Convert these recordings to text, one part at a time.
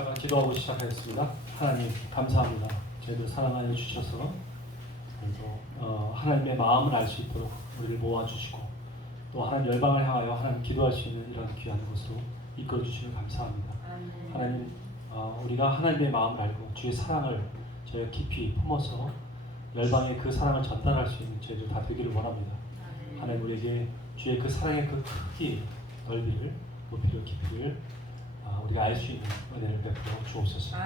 잠깐 기도하고 시작하겠습니다. 하나님 감사합니다. 저희를 사랑하여 주셔서 그래도 하나님의 마음을 알 수 있도록 우리를 모아주시고 또 하나님 열방을 향하여 하나님 기도할 수 있는 이런 귀한 곳으로 이끌어 주시면 감사합니다. 하나님 우리가 하나님의 마음을 알고 주의 사랑을 저희가 깊이 품어서 열방에 그 사랑을 전달할 수 있는 저희들 다 되기를 원합니다. 하나님 우리에게 주의 그 사랑의 그 크기, 넓이를, 높이를, 깊이를 우리가 알 수 있는 은혜를 베풀어 주옵소서.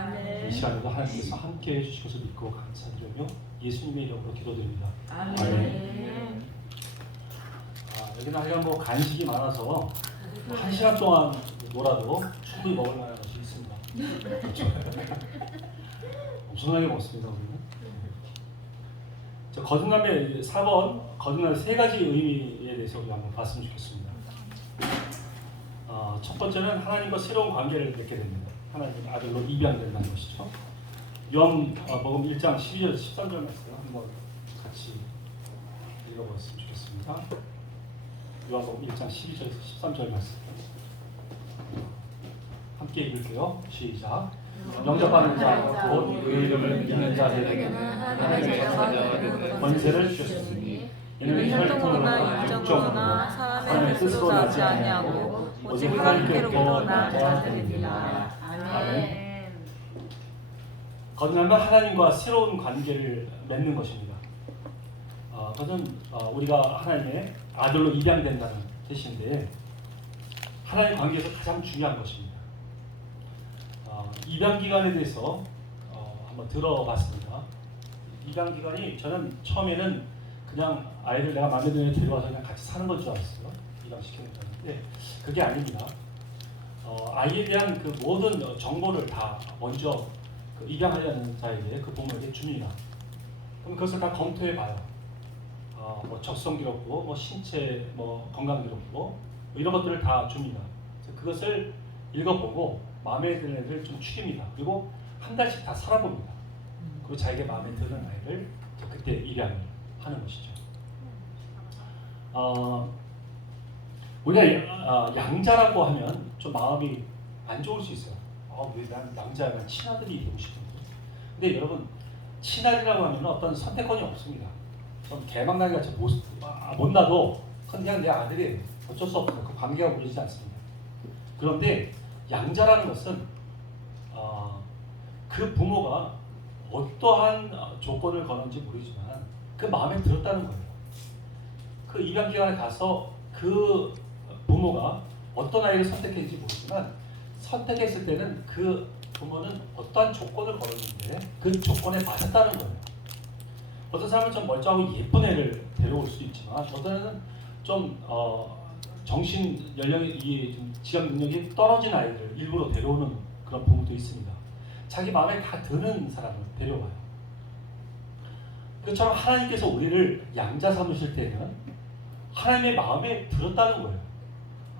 이 시간에도 하나님께서 함께해 주실 것을 믿고 감사드리며 예수님의 이름으로 기도드립니다. 아멘. 여기는 하여간 뭐 간식이 많아서 1시간 동안 놀아도 충분히 먹을 만한 것이 있습니다. 엄청나게 먹습니다 우리는. 거듭남의 4번 거듭남의 세 가지 의미에 대해서 우리 한번 봤으면 좋겠습니다. 첫 번째는 하나님과 새로운 관계를 맺게 됩니다. 하나님 아들로 입양된다는 것이죠. 요한복음 1장 12절 13절 말씀 한번 같이 읽어보았으면 좋겠습니다. 요한복음 1장 12절에서 13절 말씀 함께 읽을게요. 시작. 영접하는 자, 곧 그 이름을 믿는 자들에게는 하나님께서 권세를 주셨으니 이는 혈통으로나 육정으로나 사람의 뜻으로 나지 아니하고 오직 하나님께로부터 난 자들입니다. 아멘. 거듭남은 하나님과 새로운 관계를 맺는 것입니다. 그것은 우리가 하나님의 아들로 입양된다는 뜻인데 하나님 관계에서 가장 중요한 것입니다. 입양 기간에 대해서 한번 들어봤습니다. 입양 기간이 저는 처음에는 그냥 아이를 내가 마음에 드는 애 데려와서 그냥 같이 사는 건 줄 알았어요. 입양시키는 건데 그게 아닙니다. 아이에 대한 그 모든 정보를 다 먼저 그 입양하려는 자에게 그 부모에게 줍니다. 그럼 그것을 다 검토해 봐요. 뭐 적성 기록부, 뭐 신체, 뭐 건강 기록부 뭐 이런 것들을 다 줍니다. 그것을 읽어보고 마음에 드는 애를 좀 추립니다. 그리고 한 달씩 다 살아봅니다. 그리고 자기에게 마음에 드는 아이를 그때 입양을 하는 것이죠. 우리가 양자라고 하면 좀 마음이 안 좋을 수 있어요. 왜 난 양자야? 친아들이 되고 싶은데. 근데 여러분 친아들이라고 하면 어떤 선택권이 없습니다. 좀 개망나게 같이 못 놔도 그냥 내 아들이 어쩔 수 없어요. 그 관계가 무너지지 않습니다. 그런데 양자라는 것은 그 부모가 어떠한 조건을 거는지 모르지만 그 마음에 들었다는 거예요. 그 입양기관에 가서 그 부모가 어떤 아이를 선택했는지 모르지만 선택했을 때는 그 부모는 어떠한 조건을 걸었는데 그 조건에 맞았다는 거예요. 어떤 사람은 좀 멀쩡하고 예쁜 애를 데려올 수 있지만 어떤 애는 좀 정신 연령이 좀 지각 능력이 떨어진 아이를 일부러 데려오는 그런 부모도 있습니다. 자기 마음에 다 드는 사람을 데려와요. 그처럼 하나님께서 우리를 양자 삼으실 때는 하나님의 마음에 들었다는 거예요.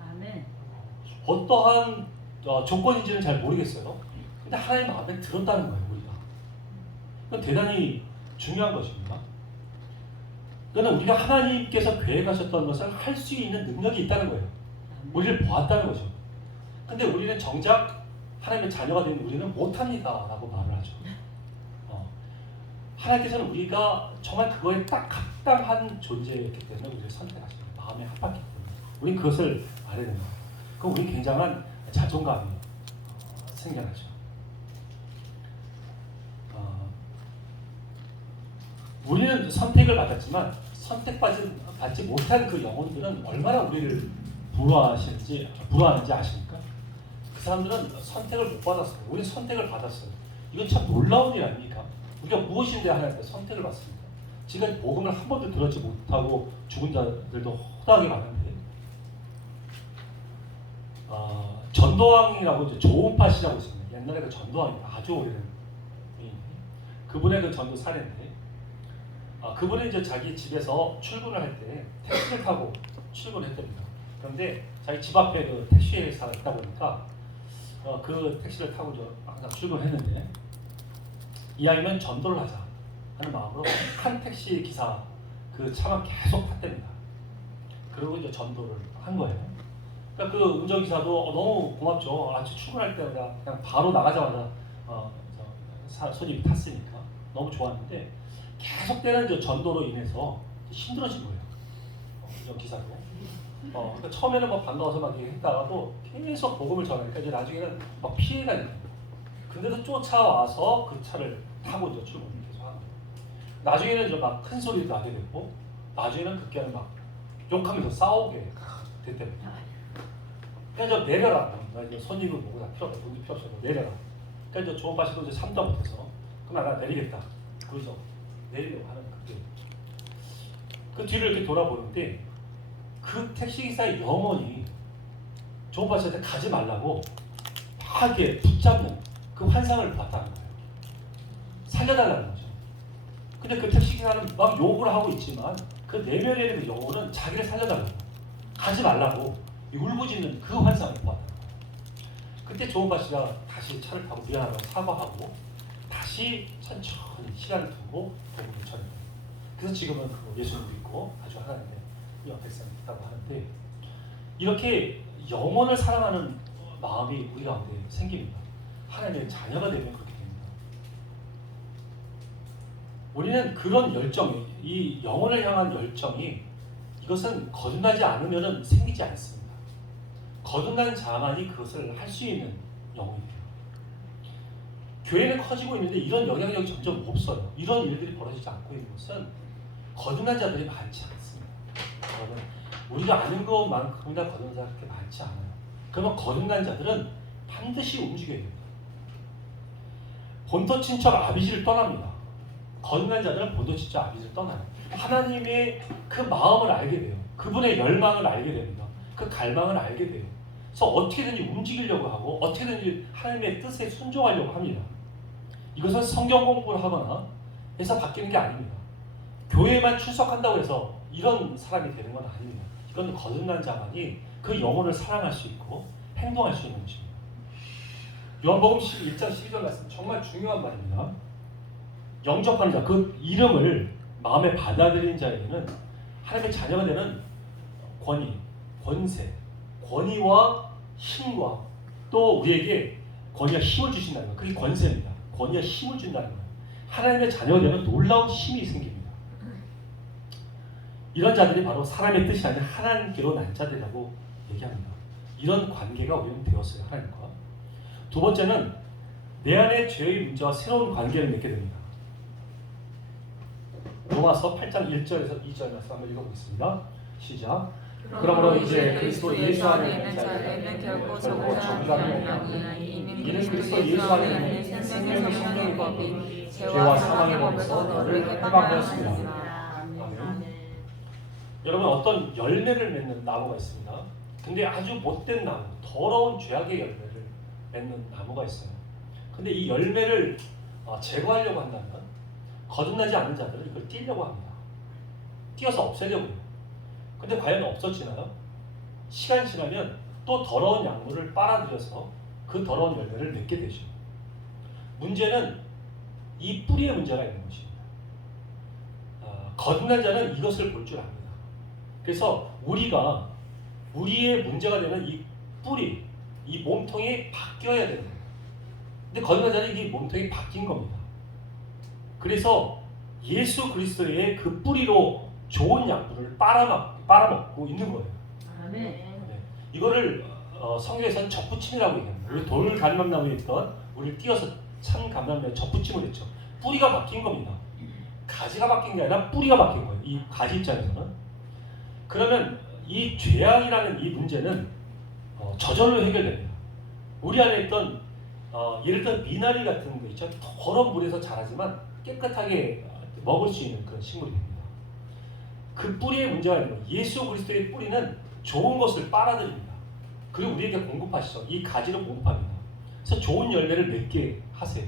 아멘. 어떠한 조건인지는 잘 모르겠어요. 근데 하나님 마음에 들었다는 거예요, 우리가. 그건 대단히 중요한 것입니다. 그러나 우리가 하나님께서 계획하셨던 것을 할 수 있는 능력이 있다는 거예요. 우리를 보았다는 거죠. 근데 우리는 정작 하나님의 자녀가 된 우리는 못합니다 라고 말을 하죠. 하나님께서는 우리가 정말 그거에 딱 합당한 존재였기 때문에 우리를 선택하십니다. 마음에 합했기 때문에 우리는 그것을 알아야 됩니다. 그럼 우리 굉장한 자존감이 생겨나죠. 우리는 선택을 받았지만 선택받지 못한 그 영혼들은 얼마나 우리를 부러워하는지 아십니까? 그 사람들은 선택을 못 받았어요. 우리는 선택을 받았어요. 이건 참 놀라운 일 아닙니까? 우리가 무엇인데 하나님께서 선택을 받습니까? 지금 복음을 한 번도 들었지 못하고 죽은 자들도 허다하게 많은데 전도왕이라고 이제 조은파씨라고 있습니다. 옛날에 그 전도왕이 아주 오래된 그분의 그 전도 사례인데 그분이 이제 자기 집에서 출근을 할 때 택시를 타고 출근했답니다. 그런데 자기 집 앞에 그 택시회사가 있다 보니까 그 택시를 타고 항상 출근했는데 이 아이는 전도를 하자 하는 마음으로 한 택시 기사 그 차만 계속 탔답니다. 그리고 이제 전도를 한 거예요. 그러니까 그 운전기사도 너무 고맙죠. 아침 출근할 때 그냥 바로 나가자마자 손님이 탔으니까 너무 좋았는데 계속되는 저 전도로 인해서 힘들어진 거예요. 운전기사도. 그러니까 처음에는 뭐 반가워서 막 얘기했다가도 계속 복음을 전하니까 이제 나중에는 막 피해가 있는 거예요. 근데도 쫓아와서 그 차를 타고 이제 출근을 계속 하는 거예요. 나중에는 이제 막 큰 소리도 나게 됐고, 나중에는 그때는 막 욕하면서 싸우게 됐답니다. 그러니까 저 내려라. 나 이제 손님을 보고 다 필요 없다. 돈이 필요 없어. 내려라. 그러니까 이제 좋은 바시도 이제 참다 못해서 그럼 나 내리겠다. 그래서 내리려고 하는 그때. 그 뒤를 이렇게 돌아보는데 그 택시기사의 영혼이 좋은 바시한테 가지 말라고 막 이렇게 붙잡는 그 환상을 봤다는 거예요. 살려달라는 거죠. 근데 그 택시기사는 막 욕을 하고 있지만 그 내면에 있는 영혼은 자기를 살려달라고 가지 말라고 울부짖는 그 환상을 보았다는 거예요. 그때 조은바 씨가 다시 차를 타고 미안하다고 사과하고 다시 천천히 시간을 두고 복음을 전해요. 그래서 지금은 그 예수를 믿고 아주 하나님의 백성이 있다고 하는데 이렇게 영혼을 사랑하는 마음이 우리 가운데 생깁니다. 하나님의 자녀가 되면 그렇게 됩니다. 우리는 그런 열정이, 이 영혼을 향한 열정이 이것은 거듭나지 않으면 생기지 않습니다. 거듭난 자만이 그것을 할 수 있는 영혼이 돼요. 교회는 커지고 있는데 이런 영향력이 점점 없어요. 이런 일들이 벌어지지 않고 있는 것은 거듭난 자들이 많지 않습니다. 여러분, 우리가 아는 것만큼이나 거듭난 자가 그렇게 많지 않아요. 그러면 거듭난 자들은 반드시 움직여야 됩니다. 본토 친척 아비지를 떠납니다. 거듭난 자들은 본토 친척 아비지를 떠나요. 하나님의 그 마음을 알게 돼요. 그분의 열망을 알게 됩니다. 그 갈망을 알게 돼요. 그래서 어떻게든지 움직이려고 하고 어떻게든지 하나님의 뜻에 순종하려고 합니다. 이것은 성경 공부를 하거나 해서 바뀌는 게 아닙니다. 교회에만 출석한다고 해서 이런 사람이 되는 건 아닙니다. 이건 거듭난 자만이 그 영혼을 사랑할 수 있고 행동할 수 있는 것입니다. 요한복음 1장 12절 말씀 정말 중요한 말입니다. 영접하는 자, 그 이름을 마음에 받아들인 자에게는 하나님의 자녀가 되는 권위, 권세, 권위와 힘과 또 우리에게 권위와 힘을 주신다는 것. 그게 권세입니다. 권위와 힘을 준다는 거예요. 하나님의 자녀가 되면 놀라운 힘이 생깁니다. 이런 자들이 바로 사람의 뜻이 아닌 하나님께로 난 자들이라고 얘기합니다. 이런 관계가 우리는 되었어요. 하나님과. 두 번째는 내 안에 죄의 문제와 새로운 관계를 맺게 됩니다. 로마서 8장 1절에서 2절 말씀 한번 읽어보겠습니다. 시작. 그러므로 이제 그리스도 예수 안에 있는 자에게는 결코 정죄함이 없나니 이는 그리스도 예수 안에 있는 생명의 성령의 법이 죄와 사망의 법에서 너를 해방하였습니다. 아멘. 여러분, 어떤 열매를 맺는 나무가 있습니다. 근데 아주 못된 나무, 더러운 죄악의 열매를 맺는 나무가 있어요. 근데 이 열매를 제거하려고 한다면 거듭나지 않는 자들은 이걸 띄려고 합니다. 띄어서 없애려고 해요. 근데 과연 없어지나요? 시간이 지나면 또 더러운 약물을 빨아들여서 그 더러운 열매를 맺게 되죠. 문제는 이 뿌리에 문제가 있는 것입니다. 거듭난 자는 이것을 볼 줄 압니다. 그래서 우리의 문제가 되는 이 뿌리, 이 몸통이 바뀌어야 되는 거예요. 근데 거듭난 자는 이 몸통이 바뀐 겁니다. 그래서 예수 그리스도의 그 뿌리로 좋은 약물을 빨아먹고 있는 거예요. 네. 이거를 성경에서는 접붙임이라고 얘기합니다. 우리 돌 감람나무에 있던 우리를 띄어서 참 감람나무에 접붙임을 했죠. 뿌리가 바뀐 겁니다. 가지가 바뀐 게 아니라 뿌리가 바뀐 거예요. 이 가지 입장에서는. 그러면 이 죄악이라는 이 문제는 저절로 해결됩니다. 우리 안에 있던 예를 들어 미나리 같은 거 있죠. 더러운 물에서 자라지만 깨끗하게 먹을 수 있는 그런 식물이 됩니다. 그 뿌리의 문제가 있는 거예요. 예수 그리스도의 뿌리는 좋은 것을 빨아들입니다. 그리고 우리에게 공급하시죠. 이 가지를 공급합니다. 그래서 좋은 열매를 맺게 하세요.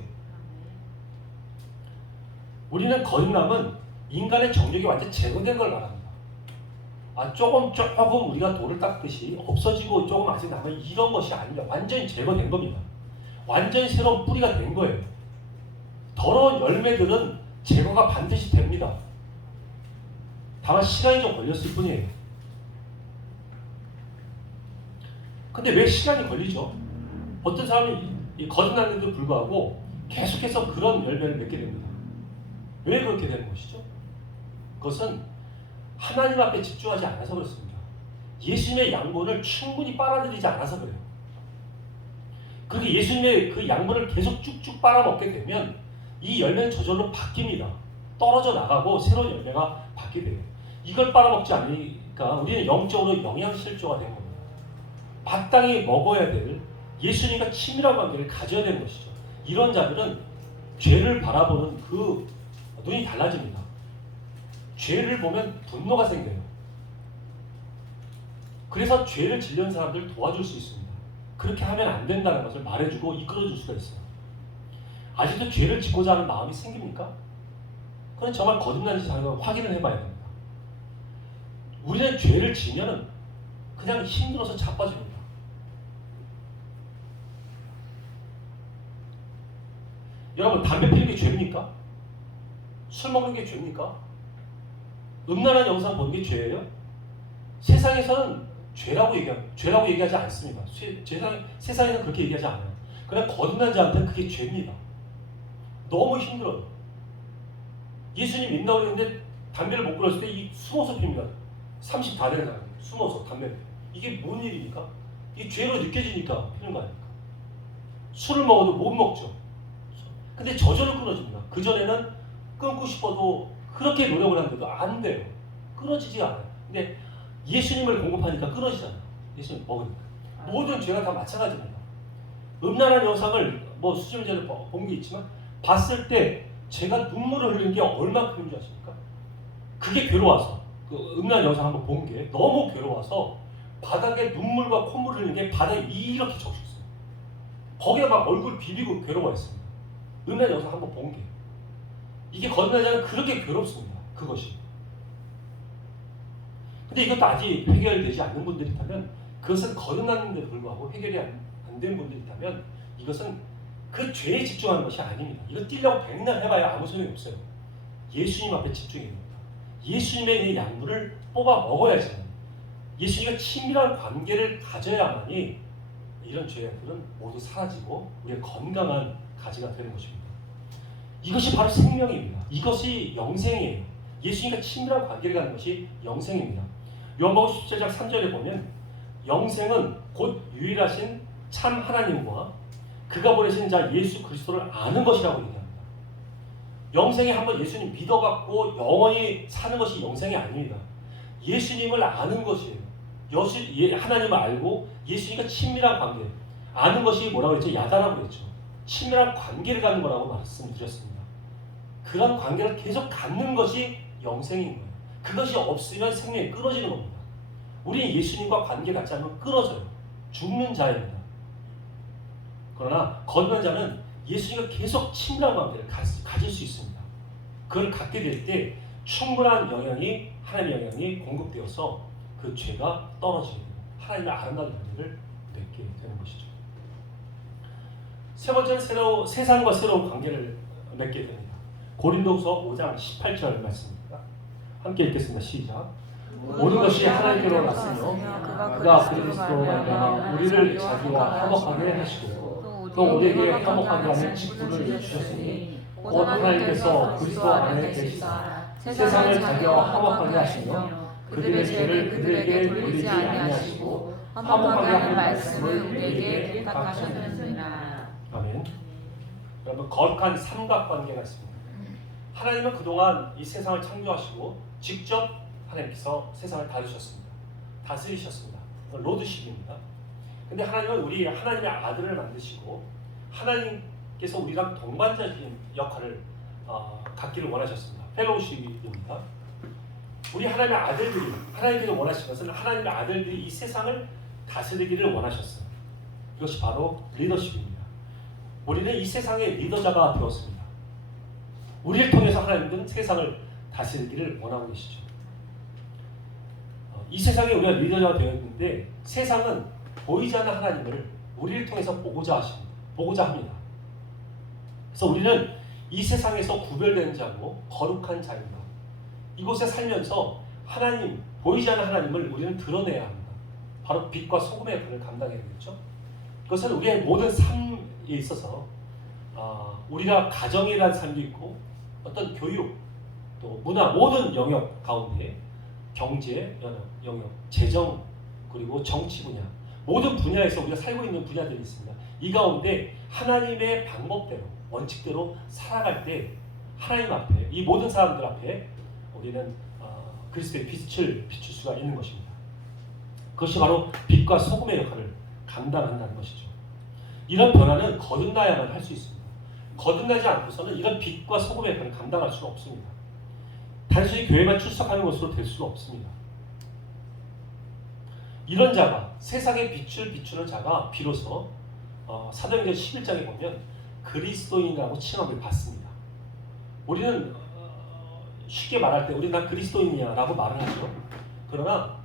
우리는 거듭남은 인간의 정욕이 완전 제거된 걸 말합니다. 조금 우리가 돌을 닦듯이 없어지고 조금 아직 남은 이런 것이 아니라 완전히 제거된 겁니다. 완전히 새로운 뿌리가 된 거예요. 더러운 열매들은 제거가 반드시 됩니다. 다만 시간이 좀 걸렸을 뿐이에요. 근데 왜 시간이 걸리죠? 어떤 사람이 거듭났는데도 불구하고 계속해서 그런 열매를 맺게 됩니다. 왜 그렇게 되는 것이죠? 그것은 하나님 앞에 집중하지 않아서 그렇습니다. 예수님의 양분을 충분히 빨아들이지 않아서 그래요. 그렇게 예수님의 그 양분을 계속 쭉쭉 빨아먹게 되면 이 열매는 저절로 바뀝니다. 떨어져 나가고 새로운 열매가 받게 돼요. 이걸 빨아먹지 않으니까 우리는 영적으로 영양실조가 된 겁니다. 마땅히 먹어야 될 예수님과 친밀한 관계를 가져야 되는 것이죠. 이런 자들은 죄를 바라보는 그 눈이 달라집니다. 죄를 보면 분노가 생겨요. 그래서 죄를 질려는 사람들을 도와줄 수 있습니다. 그렇게 하면 안 된다는 것을 말해주고 이끌어줄 수가 있어요. 아직도 죄를 짓고자 하는 마음이 생깁니까? 그건 정말 거듭난지 확인을 해봐야 됩니다. 우리는 죄를 지면 그냥 힘들어서 자빠집니다. 여러분, 담배 피우는 게 죄입니까? 술 먹는 게 죄입니까? 음란한 영상 보는 게 죄예요? 세상에서는 죄라고 얘기하지 않습니다. 세상에서는 그렇게 얘기하지 않아요. 그러나 거듭난 자한테는 그게 죄입니다. 너무 힘들어요. 예수님 믿는다고 그랬는데 담배를 못 끊었을 때 이 숨어서 핍니다. 30 다 되는 사람이 숨어서 담배. 이게 뭔 일입니까? 이게 죄로 느껴지니까 피는 거 아닙니까? 술을 먹어도 못 먹죠. 근데 저절로 끊어집니다. 그전에는 끊고 싶어도 그렇게 노력을 하는데도 안 돼요. 끊어지지 않아요. 근데 예수님을 공급하니까 끊어지잖아요. 예수님 먹으니까. 모든 죄가 다 마찬가지입니다. 음란한 영상을 수십 년 전에 본 게 있지만 봤을 때 제가 눈물을 흘리는 게 얼마큼인 줄 아십니까? 그게 괴로워서 그 음란한 영상 한번 본 게 너무 괴로워서 바닥에 눈물과 콧물을 흘리는 게 바닥에 이렇게 적셨어요. 거기에 막 얼굴 비비고 괴로워했습니다. 음란한 영상 한번 본 게. 이게 거듭나지 않으면 그렇게 괴롭습니다. 그것이. 근데 이것도 아직 해결되지 않는 분들이 있다면 그것은 거듭났는데도 불구하고 해결이 안 된 분들이 있다면 이것은 그 죄에 집중하는 것이 아닙니다. 이거 뛰려고 백날 해봐야 아무 소용이 없어요. 예수님 앞에 집중해야 됩니다. 예수님의 이 양분을 뽑아 먹어야지. 예수님과 친밀한 관계를 가져야만이 이런 죄들은 모두 사라지고 우리의 건강한 가지가 되는 것입니다. 이것이 바로 생명입니다. 이것이 영생이에요. 예수님과 친밀한 관계를 갖는 것이 영생입니다. 요한복음 17장 3절에 보면 영생은 곧 유일하신 참 하나님과 그가 보내신 자 예수 그리스도를 아는 것이라고 얘기합니다. 영생이 한번 예수님 믿어갖고 영원히 사는 것이 영생이 아닙니다. 예수님을 아는 것이에요. 하나님을 알고 예수님과 친밀한 관계. 아는 것이 뭐라고 했죠? 야다라고 했죠. 친밀한 관계를 갖는 거라고 말씀드렸습니다. 그런 관계를 계속 갖는 것이 영생인 거예요. 그것이 없으면 생명이 끊어지는 겁니다. 우리는 예수님과 관계 갖지 않으면 끊어져요. 죽는 자입니다. 그러나 거듭난 자는 예수님과 계속 친밀한 관계를 가질 수 있습니다. 그걸 갖게 될 때 충분한 영향이 하나님의 영향이 공급되어서 그 죄가 떨어지게 되고 하나님의 아름다운 열매를 맺게 되는 것이죠. 세 번째는 세상과 새로운 관계를 맺게 됩니다. 고린도후서 5장 18절 말씀입니다. 함께 읽겠습니다. 시작. 모든 것이 하나님께로 났으며 그가 그리스도로 말미암아 우리를 자기와 화목하게 하시고 또 우리에게 화목하게 하는 직분을 주셨으니 곧 하나님께서 그리스도 안에 계시사 세상을 자기와 화목하게 하시며 그들의 죄를 그들에게 돌리지 아니하시고 화목하게 하는 말씀을 우리에게 부탁하셨느니라. 아멘. 여러분, 거룩한 삼각관계가 있습니다. 하나님은 그동안 이 세상을 창조하시고 직접 하나님께서 세상을 다스리셨습니다. 로드십입니다. 근데 하나님은 우리 하나님의 아들을 만드시고 하나님께서 우리랑 동반자적인 역할을 갖기를 원하셨습니다. 펠로우십입니다. 우리 하나님의 아들들이 하나님께서 원하신 것은 하나님의 아들들이 이 세상을 다스리기를 원하셨어요. 이것이 바로 리더십입니다. 우리는 이 세상의 리더자가 되었습니다. 우리를 통해서 하나님은 세상을 다스리기를 원하고 계시죠. 이 세상에 우리가 리더자가 되었는데 세상은 보이지 않는 하나님을 우리를 통해서 보고자 합니다. 그래서 우리는 이 세상에서 구별되는 자고 거룩한 자입니다. 이곳에 살면서 보이지 않는 하나님을 우리는 드러내야 합니다. 바로 빛과 소금의 역할을 감당해야 되겠죠. 그것은 우리의 모든 삶에 있어서 우리가 가정이라는 삶도 있고 어떤 교육, 또 문화 모든 영역 가운데 경제 영역, 재정 그리고 정치 분야 모든 분야에서 우리가 살고 있는 분야들이 있습니다. 이 가운데 하나님의 방법대로 원칙대로 살아갈 때 하나님 앞에 이 모든 사람들 앞에 우리는 그리스도의 빛을 비출 수가 있는 것입니다. 그것이 바로 빛과 소금의 역할을 감당한다는 것이죠. 이런 변화는 거듭나야만 할 수 있습니다. 거듭나지 않고서는 이런 빛과 소금의 역할을 감당할 수가 없습니다. 단순히 교회만 출석하는 것으로 될 수가 없습니다. 이런 자가 세상의 빛을 비추는 자가 비로소 사도행전 11장에 보면 그리스도인이라고 칭함을 받습니다. 우리는 쉽게 말할 때 우리 난 그리스도인이야 라고 말을 하죠. 그러나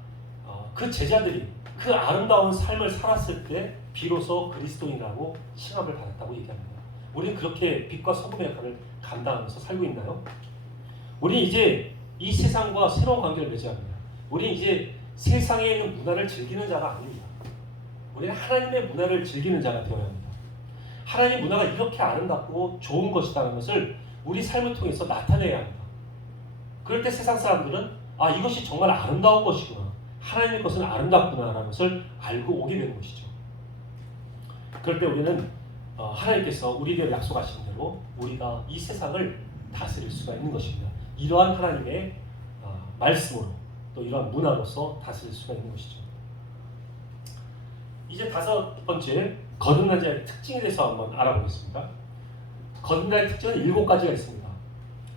그 제자들이 그 아름다운 삶을 살았을 때 비로소 그리스도인이라고 칭함을 받았다고 얘기합니다. 우리는 그렇게 빛과 소금의 역할을 감당하면서 살고 있나요? 우리는 이제 이 세상과 새로운 관계를 맺어야 합니다. 우리는 이제 세상에 있는 문화를 즐기는 자가 아닙니다. 우리는 하나님의 문화를 즐기는 자가 되어야 합니다. 하나님의 문화가 이렇게 아름답고 좋은 것이라는 것을 우리 삶을 통해서 나타내야 합니다. 그럴 때 세상 사람들은 이것이 정말 아름다운 것이구나. 하나님의 것은 아름답구나 라는 것을 알고 오게 되는 것이죠. 그럴 때 우리는 하나님께서 우리에게 약속하신 대로 우리가 이 세상을 다스릴 수가 있는 것입니다. 이러한 하나님의 말씀으로 또 이러한 문화로서 다스릴 수가 있는 것이죠. 이제 다섯 번째 거듭난 자의 특징에 대해서 한번 알아보겠습니다. 거듭난 특징은 7가지가 있습니다.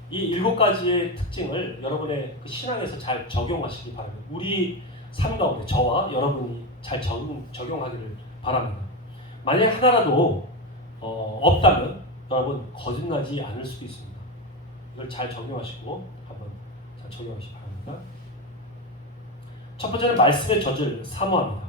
이 7가지의 특징을 여러분의 그 신앙에서 잘 적용하시기 바랍니다. 우리 삶 가운데 저와 여러분이 잘 적용하기를 바랍니다. 만약 하나라도 없다면 여러분 거듭나지 않을 수도 있습니다. 이걸 잘 적용하시고 한번 잘 적용하시기 바랍니다. 첫 번째는 말씀의 젖을 사모합니다.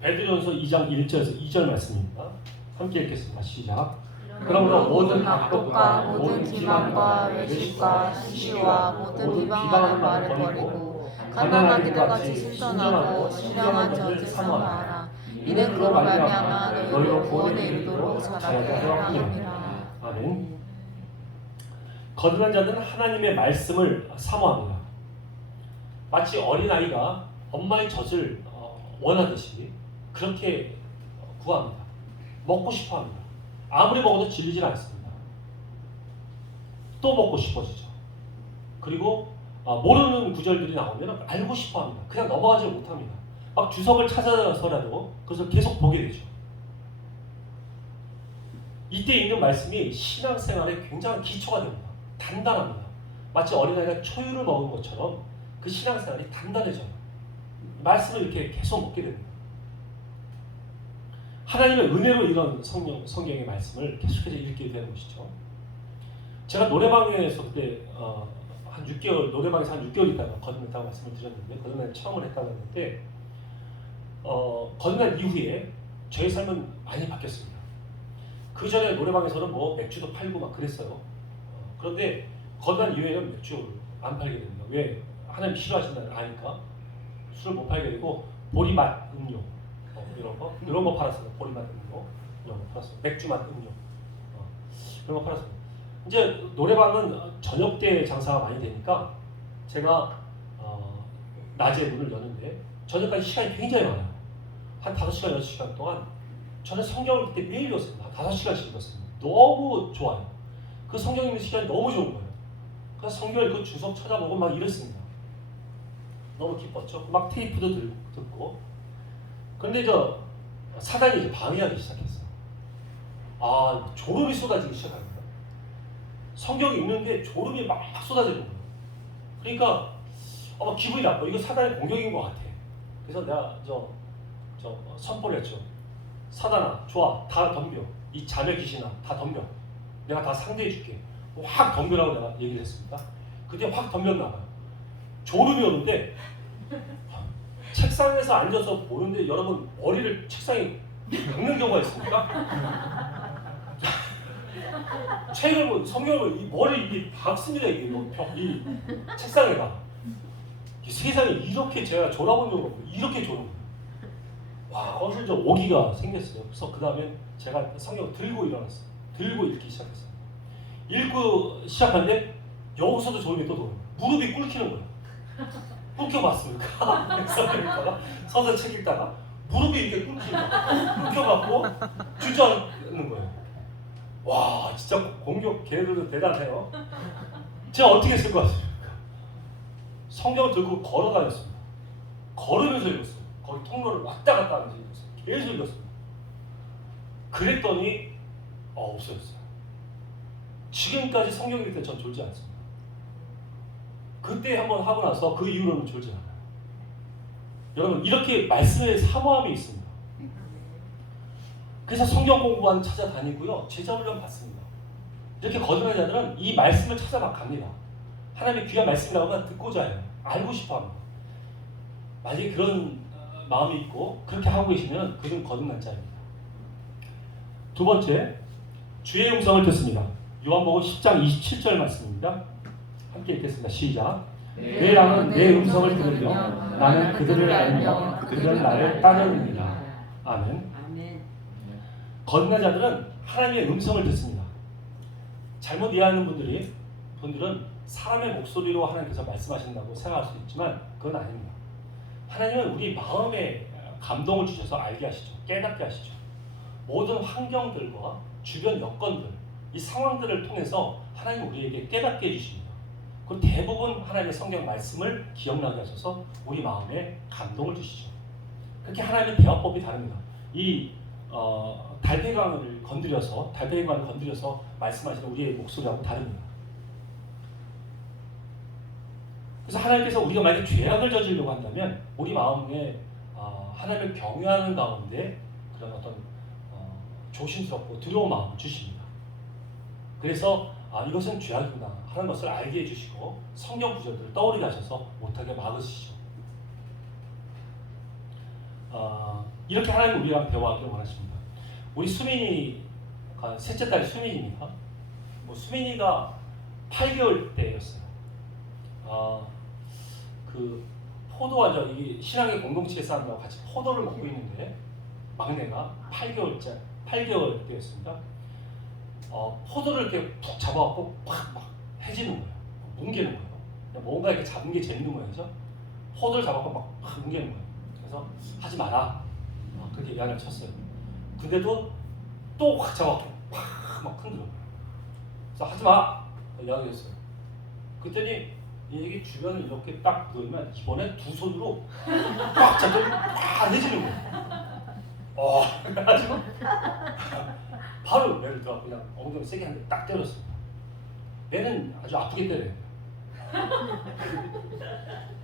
베드로전서 2장 1절에서 2절 말씀입니다. 함께 읽겠습니다. 시작. 그러므로 모든 악독과 모든 기만과 외식과 시기와 모든 비방하는 말을 버리고 가난한 이들 같이 순전하고 신령한 젖을 사모하라. 이는 그로 말미암아 너희로 구원에 이르도록 자라게 하려 함이라. 아멘. 거듭난 자는 하나님의 말씀을 사모합니다. 마치 어린아이가 엄마의 젖을 원하듯이 그렇게 구합니다. 먹고 싶어합니다. 아무리 먹어도 질리질 않습니다. 또 먹고 싶어지죠. 그리고 모르는 구절들이 나오면 알고 싶어합니다. 그냥 넘어가지 못합니다. 막 주석을 찾아서라도 그것을 계속 보게 되죠. 이때 읽는 말씀이 신앙생활에 굉장한 기초가 됩니다. 단단합니다. 마치 어린아이가 초유를 먹은 것처럼 그 신앙생활이 단단해져요. 말씀을 이렇게 계속 먹게 됩니다. 하나님의 은혜로 이런 성경의 말씀을 계속해서 읽게 되는 것이죠. 제가 노래방에서 그때 한 6개월 노래방에서 한 6개월 있다가 거듭났다고 말씀을 드렸는데 거듭난 체험을 했다고 했는데 거듭난 이후에 저의 삶은 많이 바뀌었습니다. 그 전에 노래방에서는 뭐 맥주도 팔고 막 그랬어요. 그런데 거듭난 이후에는 맥주를 안 팔게 됩니다. 왜? 하나님 싫어하신다는 아니까 술을 못 팔게 되고 보리맛 음료 이런 거 팔았어요. 보리맛 음료 이런 거 팔았어요. 맥주맛 음료 이런 거 팔았어요. 이제 노래방은 저녁 때 장사가 많이 되니까 제가 낮에 문을 여는데 저녁까지 시간이 굉장히 많아요. 한 5시간, 6시간 동안 저는 성경을 그때 매일 읽었습니다. 한 5시간씩 읽었습니다. 너무 좋아요. 그 성경 읽는 시간이 너무 좋은 거예요. 그래서 성경을 그 주석 찾아보고 막 이랬습니다. 너무 기뻤죠. 막 테이프도 듣고. 근데 사단이 이제 방해하기 시작했어요. 졸음이 쏟아지기 시작합니다. 성경 읽는데 졸음이 막 쏟아지는 거예요. 그러니까 기분이 나빠. 이거 사단의 공격인 것 같아. 그래서 내가 선포를 했죠. 사단아, 좋아, 다 덤벼. 이 자매 귀신아, 다 덤벼. 내가 다 상대해 줄게. 확 덤벼라고 내가 얘기를 했습니다. 그때 확 덤볐나 봐요. 졸음이 오는데 책상에서 앉아서 보는데 여러분 머리를 책상에 박는 경우가 있습니까? 책을 성경을 이 머리 이게 박습니다. 이게 이 책상에다. 이 세상에 이렇게 제가 졸아본 적은 없고 이렇게 졸은 거예요. 와, 거기서 좀 오기가 생겼어요. 그래서 그 다음에 제가 성경을 들고 일어났어요. 들고 읽기 시작했어요. 읽고 시작하는데 여기서도 졸음이 또 들어요. 무릎이 꿇기는 거예요. 꿇겨봤습니까? 그래서 서서 책 읽다가 무릎이 이렇게 꿇기는 거예요. 꿇겨갖고 주저앉는 거예요. 와, 진짜 공격 걔들도 대단해요. 제가 어떻게 했을 것 같습니까? 성경을 들고 걸어다녔습니다. 걸으면서 읽었어요. 거기 통로를 왔다 갔다 하면서 읽었어요. 계속 읽었습니다. 그랬더니 없어졌어요. 지금까지 성경 읽을 때 전 졸지 않습니다. 그때 한번 하고 나서 그 이후로는 졸지 않아요. 여러분, 이렇게 말씀의 사모함이 있습니다. 그래서 성경 공부만 찾아다니고요. 제자훈련 받습니다. 이렇게 거듭난 자들은 이 말씀을 찾아막 갑니다. 하나님의 귀한 말씀이라고 하면 듣고자 해요. 알고 싶어 합니다. 만약에 그런 마음이 있고 그렇게 하고 계시면 그는 거듭난 자입니다. 두 번째, 주의 음성을 듣습니다. 요한복음 10장 27절 말씀입니다. 함께 읽겠습니다. 시작. 내 양은 내 음성을 들으며 나는 그들을 알며 그들은 나를 따르느니라. 아멘. 거듭난 자들은 하나님의 음성을 듣습니다. 잘못 이해하는 분들은 사람의 목소리로 하나님께서 말씀하신다고 생각할 수 있지만 그건 아닙니다. 하나님은 우리 마음에 감동을 주셔서 알게 하시죠. 깨닫게 하시죠. 모든 환경들과 주변 여건들, 이 상황들을 통해서 하나님 우리에게 깨닫게 해주십니다. 그리고 대부분 하나님의 성경 말씀을 기억나게 하셔서 우리 마음에 감동을 주시죠. 그렇게 하나님의 대화법이 다릅니다. 이 달팽이관을 건드려서 말씀하시는 우리의 목소리하고 다릅니다. 그래서 하나님께서 우리가 만약에 죄악을 저지르려고 한다면 우리 마음에 하나님을 경외하는 가운데 그런 어떤 조심스럽고 두려운 마음을 주십니다. 그래서 이것은 죄악이구나 하는 것을 알게 해주시고 성경 구절들을 떠오르게 하셔서 못하게 막으시죠. 이렇게 하나님 우리랑 대화하기를 원하십니다. 우리 수민이가 셋째 딸 수민이니까 수민이가 8개월 때였어요. 그 포도와 이 신앙의 공동체 사람들하고 같이 포도를 먹고 있는데 막내가 8개월 때였습니다. 포도를 이렇게 푹 잡아갖고 막 해지는 거예요. 뭉개는 거예요. 뭔가 이렇게 잡은 게 재밌는 거예요. 포도를 잡아갖고 막 뭉개는 거예요. 그래서 하지 마라. 그렇게 야단을 쳤어요. 근데도 또 확 잡아갖고 막 흔들어요. 그래서 하지 마. 이야기했어요. 그랬더니 이게 주변을 이렇게 딱 보면 이번에 두 손으로 꽉 잡고 꽉 내지는 거예요. 그래가지고 바로 얘를 들어 그냥 엉덩이 세게 한 대 딱 때렸습니다. 얘는 아주 아프게 때려요.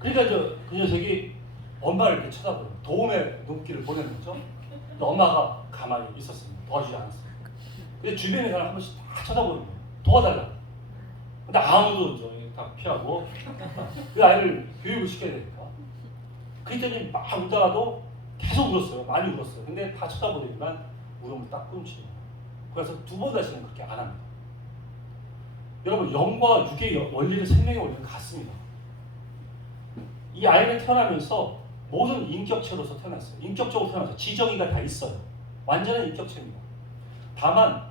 그러니까 그 녀석이 엄마를 이렇게 쳐다보는 도움의 눈길을 보내는 거죠. 엄마가 가만히 있었습니다. 도와주지 않았어요. 근데 주변에 사람 한 번씩 다 쳐다보는 거예요. 도와달라. 근데 아무도 다 피하고 그 아이를 교육을 시켜야 되니까. 그랬더니 막 울다가도 계속 울었어요. 많이 울었어요. 근데 다 쳐다보니까 울음을 딱 끊지. 그래서 두 번 다시는 그렇게 안 합니다. 여러분, 영과 육의 원리는 생명의 원리는 같습니다. 이 아이는 태어나면서 모든 인격체로서 태어났어요. 인격적으로 태어나서 지정의가 다 있어요. 완전한 인격체입니다. 다만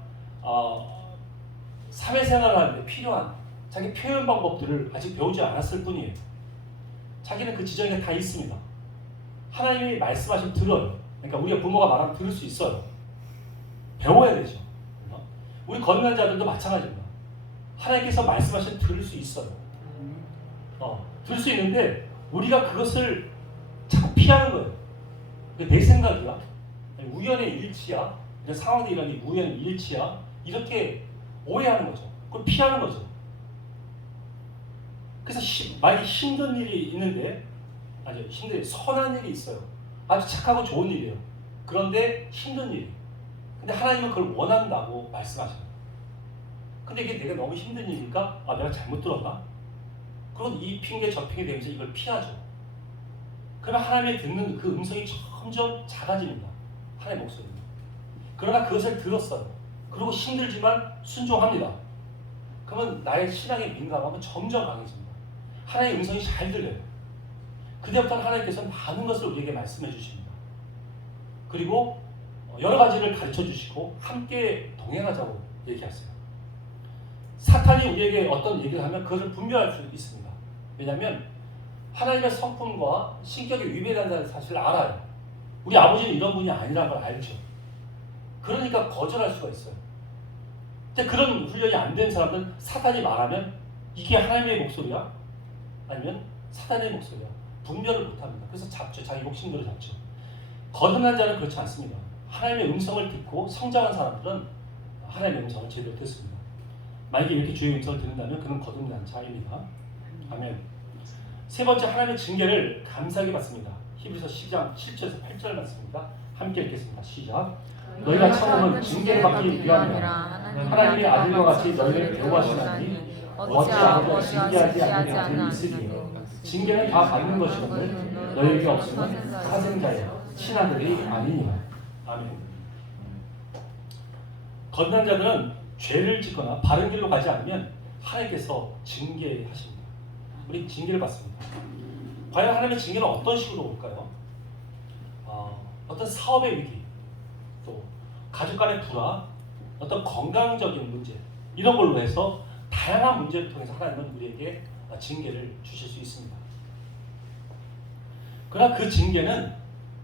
사회생활을 하는데 필요한 자기 표현 방법들을 아직 배우지 않았을 뿐이에요. 자기는 그 지정의가 다 있습니다. 하나님이 말씀하시면 들어요. 그러니까 우리가 부모가 말하면 들을 수 있어요. 배워야 되죠. 우리 거듭난 자들도 마찬가지입니다. 하나님께서 말씀하시면 들을 수 있어요. 들을 수 있는데 우리가 그것을 자꾸 피하는 거예요. 내 생각이야? 우연의 일치야? 이런 상황들이 일어나는 게 우연의 일치야? 이렇게 오해하는 거죠. 그걸 피하는 거죠. 그래서 만약에 힘든 일이 있는데 선한 일이 있어요. 아주 착하고 좋은 일이에요. 그런데 힘든 일이. 근데 하나님은 그걸 원한다고 말씀하셔요. 근데 이게 내가 너무 힘든 일이니까 내가 잘못 들었나? 그럼 이 핑계 저 핑계 되면서 이걸 피하죠. 그러면 하나님의 듣는 그 음성이 점점 작아집니다. 하나님의 목소리는. 그러나 그것을 들었어요. 그리고 힘들지만 순종합니다. 그러면 나의 신앙의 민감함은 점점 강해집니다. 하나님의 음성이 잘 들려요. 그때부터 하나님께서는 많은 것을 우리에게 말씀해 주십니다. 그리고 여러 가지를 가르쳐 주시고 함께 동행하자고 얘기하세요. 사탄이 우리에게 어떤 얘기를 하면 그것을 분별할 수 있습니다. 왜냐하면 하나님의 성품과 신격에 위배된다는 사실을 알아요. 우리 아버지는 이런 분이 아니라는 걸 알죠. 그러니까 거절할 수가 있어요. 근데 그런 훈련이 안 된 사람은 사탄이 말하면 이게 하나님의 목소리야? 아니면 사탄의 목소리야? 분별을 못합니다. 그래서 잡죠. 자기 욕심대로 잡죠. 거듭난 자는 그렇지 않습니다. 하나님의 음성을 듣고 성장한 사람들은 하나님의 음성을 제대로 듣습니다. 만약에 이렇게 주의 음성을 듣는다면 그는 거듭난 자입니다. 아멘. 세 번째, 하나님의 징계를 감사하게 받습니다. 히브리서 10장 7절에서 8절 말씀입니다. 함께 읽겠습니다. 시작. 너희가 처음은 징계를 받기 위함이라 하나님의 아들과 같이 너희를 배우하시나니 어찌하고 징계하지 아니하는 있으리요. 징계는 다 받는 것이거늘 너희에게 없으면 사생자여 친아들이 아니니라. 아멘. 거듭난 자들은 죄를 짓거나 바른 길로 가지 않으면 하나님께서 징계하십니다. 우리 징계를 받습니다. 과연 하나님의 징계는 어떤 식으로 올까요? 어떤 사업의 위기, 또 가족 간의 불화, 어떤 건강적인 문제, 이런 걸로 해서 다양한 문제를 통해서 하나님은 우리에게 징계를 주실 수 있습니다. 그러나 그 징계는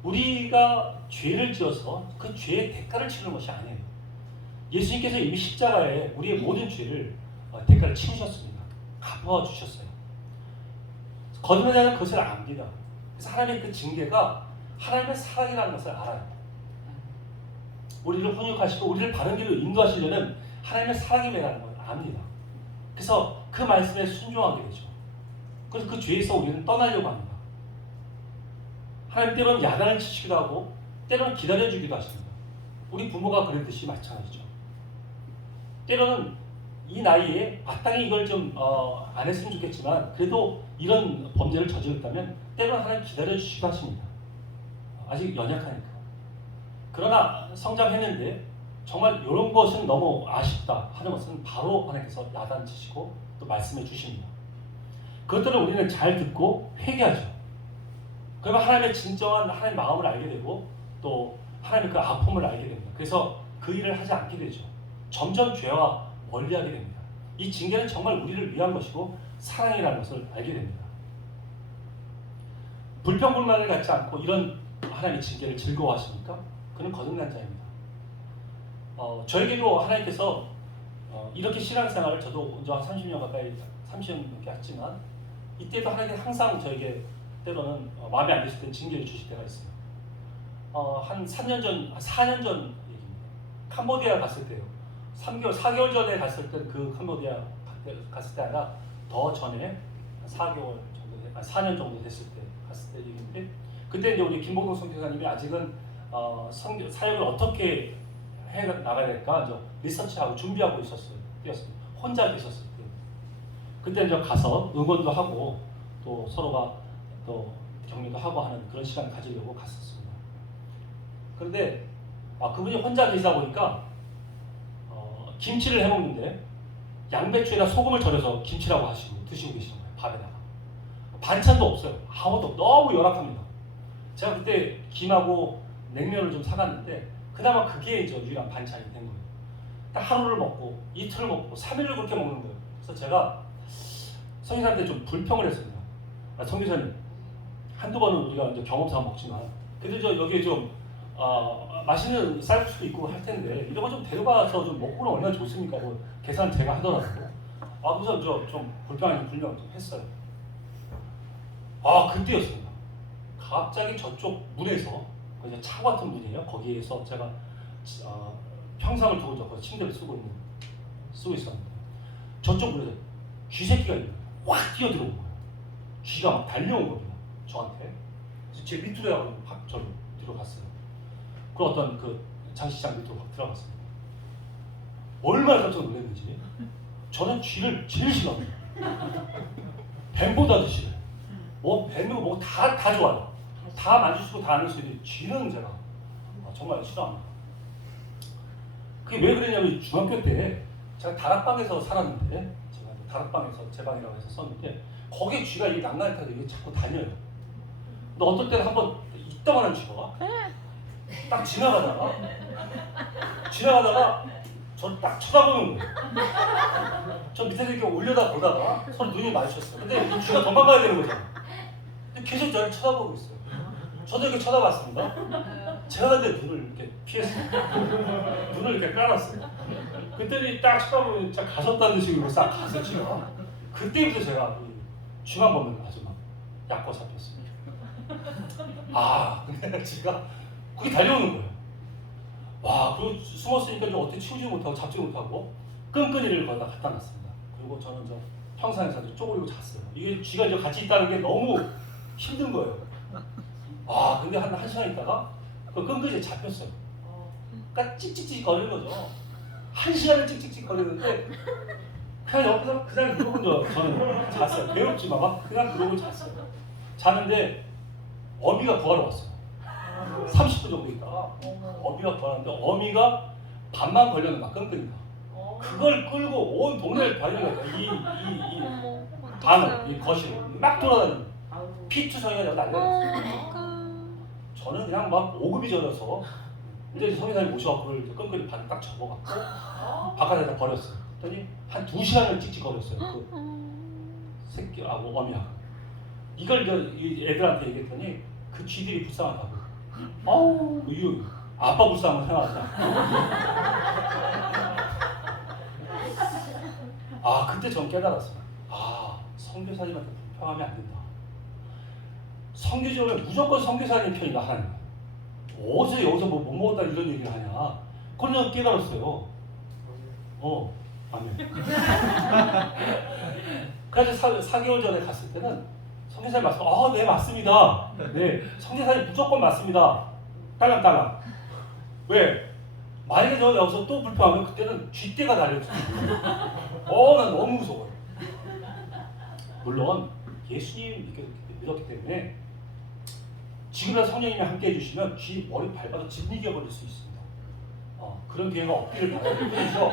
우리가 죄를 지어서 그 죄의 대가를 치르는 것이 아니에요. 예수님께서 이미 십자가에 우리의 모든 죄를 대가를 치우셨습니다. 갚아주셨어요. 거듭난 자는 그것을 압니다. 그래서 하나님의 그 징계가 하나님의 사랑이라는 것을 알아요. 우리를 훈육하시고 우리를 바른 길로 인도하시려는 하나님의 사랑이라는 걸 압니다. 그래서 그 말씀에 순종하게 되죠. 그래서 그 죄에서 우리는 떠나려고 합니다. 하나님 때로는 야단을 치시기도 하고 때로는 기다려주기도 하십니다. 우리 부모가 그랬듯이 마찬가지죠. 때로는 이 나이에 마땅히 이걸 좀 안 했으면 좋겠지만 그래도 이런 범죄를 저질렀다면 때로는 하나님 기다려주시기도 하십니다. 아직 연약하니까. 그러나 성장했는데 정말 이런 것은 너무 아쉽다 하는 것은 바로 하나님께서 야단치시고 또 말씀해 주십니다. 그것들을 우리는 잘 듣고 회개하죠. 그러면 하나님의 진정한 하나님의 마음을 알게 되고 또 하나님의 그 아픔을 알게 됩니다. 그래서 그 일을 하지 않게 되죠. 점점 죄와 멀리하게 됩니다. 이 징계는 정말 우리를 위한 것이고 사랑이라는 것을 알게 됩니다. 불평불만을 갖지 않고 이런 하나님의 징계를 즐거워하십니까? 그는 거듭난 자입니다. 저에게도 하나님께서 이렇게 신앙생활을 저도 이제 한 30년 가까이 30년 넘게 했지만 이때도 하나님께서 항상 저에게 때로는 마음에 안 드실 때 징계를 주실 때가 있어요. 한 4년 전 얘기입니다. 캄보디아 갔을 때요. 4개월 전에 갔을 때 그 캄보디아 갔을 때 아니라 더 전에 4개월 정도, 4년 정도 됐을 때 갔을 때 얘기인데 그때 이제 우리 김봉동 선교사님이 아직은 사역을 어떻게 해 나가야 될까 이제 리서치하고 준비하고 뛰었습니다. 혼자 계셨을 때. 그때 이제 가서 응원도 하고 또 서로가 또 격려도 하고 하는 그런 시간을 가지려고 갔었습니다. 그런데 그분이 혼자 계시다 보니까 김치를 해먹는데 양배추에다 소금을 절여서 김치라고 하시고 드시고 계시는 거예요. 밥에다가. 반찬도 없어요. 아무것도 너무 열악합니다. 제가 그때 김하고 냉면을 좀 사갔는데 그나마 그게 이제 유일한 반찬이 된 거예요. 딱 하루를 먹고 이틀을 먹고 3일을 그렇게 먹는 거예요. 그래서 제가 성교사한테 좀 불평을 했습니다. 성교사님 한두 번은 우리가 이제 경험상 먹지만 그래도 여기에 좀 맛있는 쌀국수도 있고 할 텐데 이런 거 좀 데려가서 좀 먹고는 얼마나 좋습니까? 뭐 계산 제가 하더라고요. 그래서 좀 불평을 좀 했어요. 그때였습니다. 갑자기 저쪽 문에서 차 같은 문이에요. 거기에서 제가 평상을 두고 거기서 침대를 쓰고 있었는데 저쪽 문에서 쥐새끼가 확 뛰어들어온 거예요. 쥐가 막 달려온 겁니다. 저한테. 그래서 제 밑으로 해가지고 확 저를 뒤로 갔어요. 그 어떤 그 장식장 밑으로 확 들어갔습니다. 얼마나 깜짝 놀랐는지 저는 쥐를 제일 싫어합니다. 뱀보다도 싫어요. 뱀이고 뭐 다 좋아요. 다 만질 수 있고 다 안을 수 있는데 쥐는 제가 정말 싫어합니다. 그게 왜 그랬냐면 중학교 때 제가 다락방에서 살았는데 제가 다락방에서 제 방이라고 해서 썼는데 거기에 쥐가 이게 낭만을 타고 이게 자꾸 다녀요. 근데 어떨 때는 한번 이따만한 쥐가 딱 지나가다가 저를 딱 쳐다보는 거예요. 저 밑에서 이렇게 올려다 보다가 서로 눈이 마주쳤어요. 근데 이 쥐가 도망가야 되는 거잖아요. 근데 계속 저를 쳐다보고 있어요. 저도 이렇게 쳐다봤습니다. 제가 근데 눈을 이렇게 피했어요. 눈을 이렇게 깔았어요. 그때는 딱 쳐다보면 진짜 가셨다는 식으로 싹 가서 쥐가. 그때부터 제가 쥐만 보면 아주 막 약고 잡혔어요. 아, 근데 쥐가 거기 달려오는 거예요. 와, 그리고 숨었으니까 좀 어떻게 치우지 못하고 잡지 못하고 끈끈이를 거기다 갖다 놨습니다. 그리고 저는 저 평상에서 쪼그리고 잤어요. 이게 쥐가 이제 같이 있다는 게 너무 힘든 거예요. 아, 근데 한 시간 있다가 그 끈끈이에 잡혔어요. 그러니까 찍찍찍 거리는 거죠. 한 시간을 찍찍찍 거리는데 그냥 옆에서 그냥 그러고 저는 잤어요. 배웠지만 막 그냥 그러고 잤어요. 자는데 어미가 구하러 왔어요. 30분 정도 있다가 어미가 구하는데 어미가 반만 걸렸는 막 끈끈이가 그걸 끌고 온 동네를 다니는 거예요. 이 방을, 이 거실을 막 돌아다니는 피투성이가 날려놨어요. 저는 그냥 막 오금이 저려서 근데 성의사님 오셔갖고 그걸 끈끈이 반을 딱 접어갖고 바깥에다 버렸어요. 그랬더니 한 2시간을 찍찍거렸어요. 그 새끼하고 어미하고 이걸 이 애들한테 얘기했더니 그 쥐들이 불쌍하다고. 아우 이거 아빠 불쌍한 거 생각하자. 아 그때 전 깨달았어요. 아 선교사님한테 불평하면 안 된다. 선교지오면 무조건 선교사님 편이다 하나님. 어제 여기서 뭐 못 먹었다 이런 얘기를 하냐. 그걸 내가 깨달았어요. 아멘. 그래서 4개월 전에 갔을 때는 선교사님 말씀, 네 맞습니다. 네, 선교사님 무조건 맞습니다. 딸랑딸랑. 왜? 만약에 너 여기서 또 불평하면 그때는 쥐떼가 달려있어. 난 너무 무서워요. 물론 예수님 믿었기 때문에 지금이라도 성령님이 함께 해주시면 쥐 머리 밟아서 짓이겨버릴 수 있습니다. 그런 기회가 없기를 바라는 뿐이죠.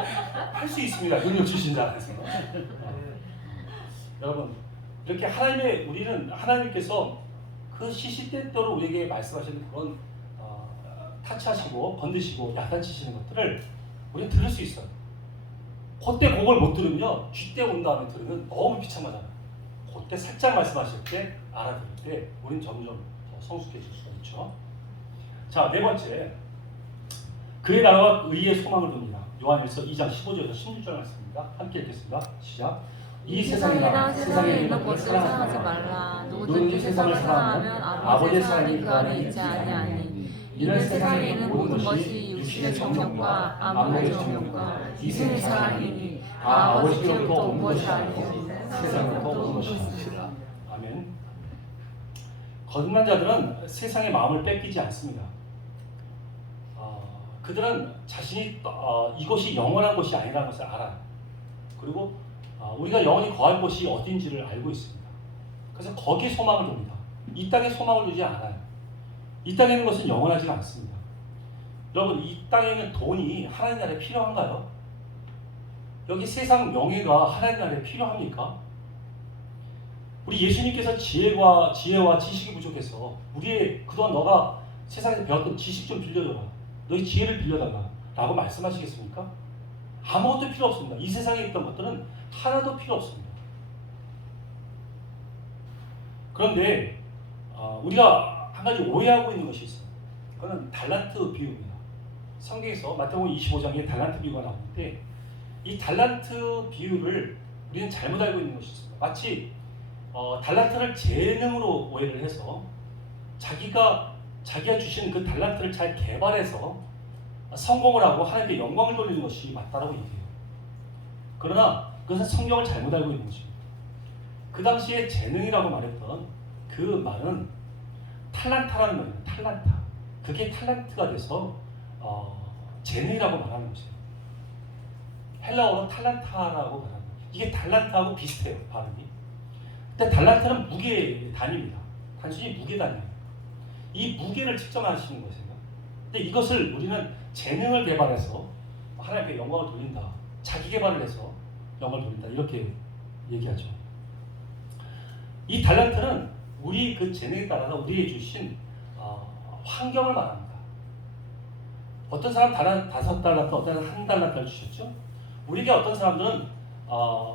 할 수 있습니다. 능력 주신 자 안에서. 여러분 이렇게 우리는 하나님께서 그 시시때때로 우리에게 말씀하시는 그런 타치하시고 건드시고 야단치시는 것들을 우리는 들을 수 있어요. 그때 그걸 못 들으면요 쥐때 온 다음에 들으면 너무 비참하잖아요. 그때 살짝 말씀하실 때 알아들을 때 우리는 점점 성숙해질 수가 있죠. 자, 네 번째, 그의 나라와 의의 소망을 둡니다. 요한일서 2장 15절에서 16절 말씀입니다. 함께 읽겠습니다. 시작. 이 세상이나 세상에 있는 것을 사랑하지 말라. 누구든지 세상을 사랑하면 아버지의 사랑이 그 안에 있지 아니하니. 이는 세상에 있는 모든 것이 육신의 정욕과 안목의 정욕과 이생의 사랑이니 아버지께로부터 온 것이 아니고 세상으로부터 온 것이 아니라. 아멘. 거듭난 자들은 세상의 마음을 뺏기지 않습니다. 그들은 자신이 이것이 영원한 것이 아니라는 것을 알아요. 그리고 우리가 영원히 거할 곳이 어딘지를 알고 있습니다. 그래서 거기에 소망을 둡니다. 이 땅에 소망을 두지 않아요. 이 땅에 있는 것은 영원하지 않습니다. 여러분 이 땅에 있는 돈이 하나님 나라에 필요한가요? 여기 세상 명예가 하나님 나라에 필요합니까? 우리 예수님께서 지혜와 지식이 부족해서 그동안 너가 세상에서 배웠던 지식 좀 빌려줘라. 너희 지혜를 빌려달라. 라고 말씀하시겠습니까? 아무것도 필요 없습니다. 이 세상에 있던 것들은 하나도 필요 없습니다. 그런데 우리가 한 가지 오해하고 있는 것이 있습니다. 그거는 달란트 비유입니다. 성경에서 마태복음 25장에 달란트 비유가 나오는데 이 달란트 비유를 우리는 잘못 알고 있는 것이 있습니다. 마치 달란트를 재능으로 오해를 해서 자기가 주신 그 달란트를 잘 개발해서 성공을 하고 하나님께 영광을 돌리는 것이 맞다라고 얘기해요. 그러나 그것은 성경을 잘못 알고 있는 것입니다. 그 당시에 재능이라고 말했던 그 말은 탈란타라는 말이에요. 탈란타. 그게 탈란트가 돼서 재능이라고 말하는 것이에요. 헬라어로 탈란타라고 말하는 거예요. 이게 달란트하고 비슷해요. 발음이. 근데 달란트는 무게 단위입니다. 단순히 무게 단위예요. 이 무게를 측정하시는 것이에요. 근데 이것을 우리는 재능을 개발해서 하나님께 영광을 돌린다. 자기 개발을 해서 영광을 돌린다. 이렇게 얘기하죠. 이 달란트는 우리 그 재능에 따라서 우리에게 주신 환경을 말합니다. 어떤 사람 다섯 달란트, 어떤 사람 한 달란트를 주셨죠. 우리에게 어떤 사람들은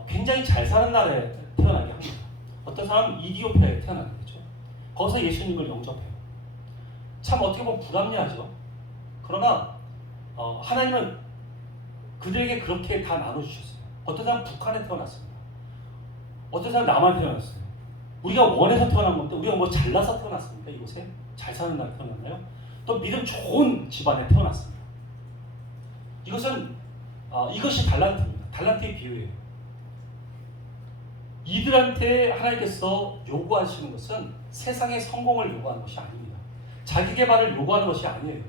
굉장히 잘 사는 나라에 태어나게 합니다. 어떤 사람은 이디오피아에 태어나게 되죠. 거기서 예수님을 영접해요. 참 어떻게 보면 불합리하죠. 그러나 하나님은 그들에게 그렇게 다 나눠주셨어요. 어떤 사람은 북한에 태어났습니다. 어떤 사람은 남한에 태어났어요. 우리가 원해서 태어난 건데 우리가 뭐 잘나서 태어났습니까? 이곳에? 잘 사는 나라에 태어났나요? 또 믿음 좋은 집안에 태어났습니다. 이것이 달란트입니다. 달란트의 비유예요. 이들한테 하나님께서 요구하시는 것은 세상의 성공을 요구하는 것이 아닙니다. 자기 개발을 요구하는 것이 아니에요.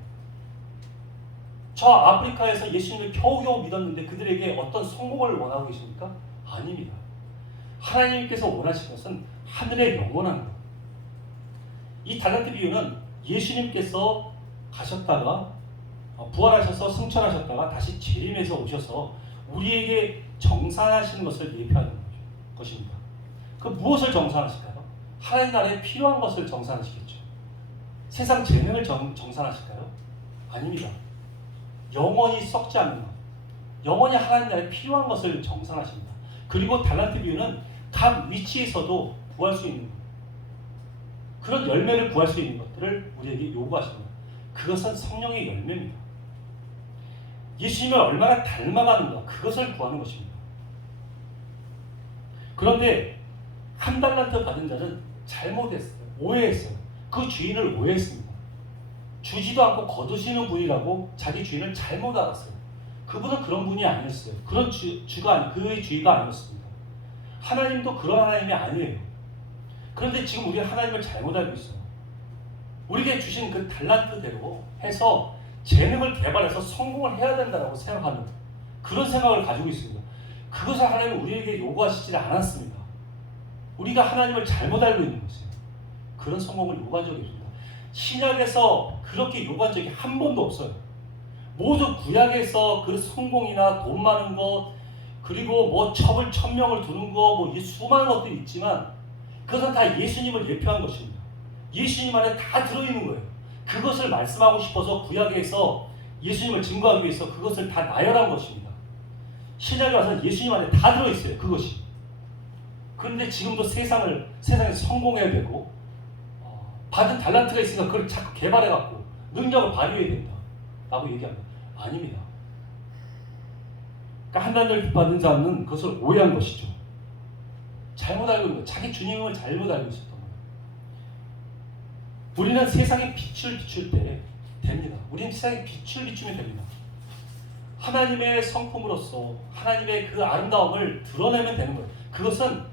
저 아프리카에서 예수님을 겨우겨우 믿었는데 그들에게 어떤 성공을 원하고 계십니까? 아닙니다. 하나님께서 원하시는 것은 하늘의 영원한 것. 이 달란트 비유는 예수님께서 가셨다가 부활하셔서 승천하셨다가 다시 재림해서 오셔서 우리에게 정산하시는 것을 예표하는 것입니다. 그 무엇을 정산하실까요? 하나님 나라에 필요한 것을 정산하시겠죠. 세상 재능을 정산하실까요? 아닙니다. 영원히 썩지 않는 것, 영원히 하나님 나라에 필요한 것을 정산하십니다. 그리고 달란트 비유는 각 위치에서도 구할 수 있는 것, 그런 열매를 구할 수 있는 것들을 우리에게 요구하십니다. 그것은 성령의 열매입니다. 예수님을 얼마나 닮아가는가, 그것을 구하는 것입니다. 그런데 한 달란트 받은 자는 잘못했어요. 오해했어요. 그 주인을 오해했습니다. 주지도 않고 거두시는 분이라고 자기 주인을 잘못 알았어요. 그분은 그런 분이 아니었어요. 그런 그의 주의가 아니었습니다. 하나님도 그런 하나님이 아니에요. 그런데 지금 우리가 하나님을 잘못 알고 있어요. 우리에게 주신 그 달란트대로 해서 재능을 개발해서 성공을 해야 된다고 생각하는 그런 생각을 가지고 있습니다. 그것을 하나님은 우리에게 요구하시지 않았습니다. 우리가 하나님을 잘못 알고 있는 것이에요. 그런 성공을 요구한 적이 없습니다. 신약에서 그렇게 요구한 적이 한 번도 없어요. 모두 구약에서 그 성공이나 돈 많은 것, 그리고 뭐 첩을 1000명을 두는 거, 뭐 수많은 것들이 있지만 그것은 다 예수님을 예표한 것입니다. 예수님 안에 다 들어있는 거예요. 그것을 말씀하고 싶어서 구약에서 예수님을 증거하기 위해서 그것을 다 나열한 것입니다. 신약에 와서는 예수님 안에 다 들어있어요. 그것이. 그런데 지금도 세상에 성공해야 되고 받은 달란트가 있으니까 그걸 자꾸 개발해갖고 능력을 발휘해야 된다 라고 얘기합니다. 아닙니다. 그러니까 한 달란트를 받은 자는 그것을 오해한 것이죠. 잘못 알고 있는 거예요. 자기 주님을 잘못 알고 있었던 거예요. 우리는 세상에 빛을 비출 때 됩니다. 우리는 세상에 빛을 비추면 됩니다. 하나님의 성품으로서 하나님의 그 아름다움을 드러내면 되는 거예요. 그것은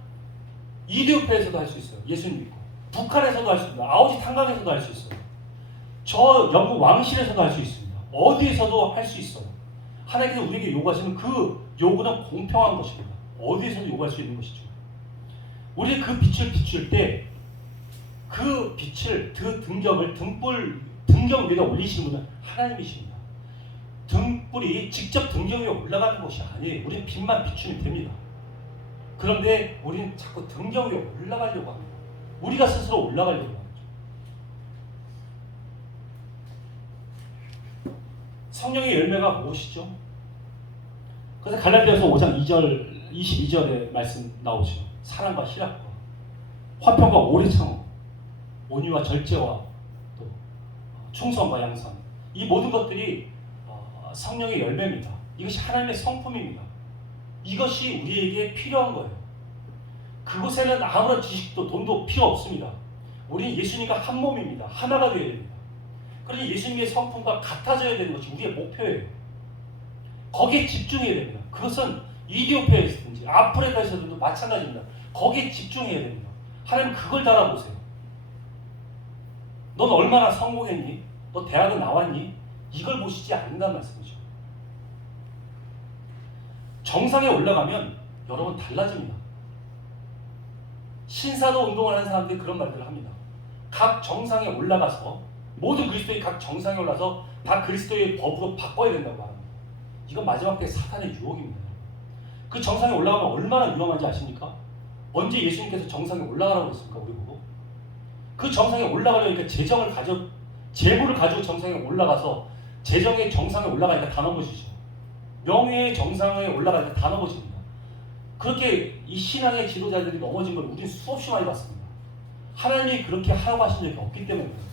이디오피아에서도 할 수 있어요. 예수님 믿고. 북한에서도 할 수 있습니다. 아오지 탄강에서도 할 수 있어요. 저 영국 왕실에서도 할 수 있습니다. 어디에서도 할 수 있어요. 하나님께서 우리에게 요구하시는 그 요구는 공평한 것입니다. 어디에서도 요구할 수 있는 것이죠. 우리 그 빛을 비출 때 그 빛을, 그 등경을 등경 위에 올리시는 분은 하나님이십니다. 등불이 직접 등경 위에 올라가는 것이 아니에요. 우리는 빛만 비추면 됩니다. 그런데 우리는 자꾸 등경 위에 올라가려고 합니다. 우리가 스스로 올라가려고 합니다. 성령의 열매가 무엇이죠? 그래서 갈라디아서 5장 2절, 22절에 말씀 나오죠. 사랑과 희락과 화평과 오래 참음, 온유와 절제와 또 충성과 양선, 이 모든 것들이 성령의 열매입니다. 이것이 하나님의 성품입니다. 이것이 우리에게 필요한 거예요. 그곳에는 아무런 지식도 돈도 필요 없습니다. 우리는 예수님과 한 몸입니다. 하나가 되어야 됩니다. 그러니 예수님의 성품과 같아져야 되는 것이 우리의 목표예요. 거기에 집중해야 됩니다. 그것은 이디오피아에서든지 아프리카에서도 마찬가지입니다. 거기에 집중해야 됩니다. 하나님 그걸 달아보세요. 넌 얼마나 성공했니? 너 대학은 나왔니? 이걸 보시지 않는다는 말씀이죠. 정상에 올라가면 여러분 달라집니다. 신사도 운동을 하는 사람들이 그런 말들을 합니다. 각 정상에 올라가서 모든 그리스도의 각 정상에 올라서 다 그리스도의 법으로 바꿔야 된다고 합니다. 이건 마지막 때 사탄의 유혹입니다. 그 정상에 올라가면 얼마나 위험한지 아십니까? 언제 예수님께서 정상에 올라가라고 했습니까? 우리 보고. 그 정상에 올라가려니까 재물을 가지고 정상에 올라가서 재정의 정상에 올라가니까 다 넘어지죠. 명예의 정상에 올라가니까 다 넘어집니다. 그렇게 이 신앙의 지도자들이 넘어진 걸 우리는 수없이 많이 봤습니다. 하나님이 그렇게 하라고 하신 적이 없기 때문에 그래요.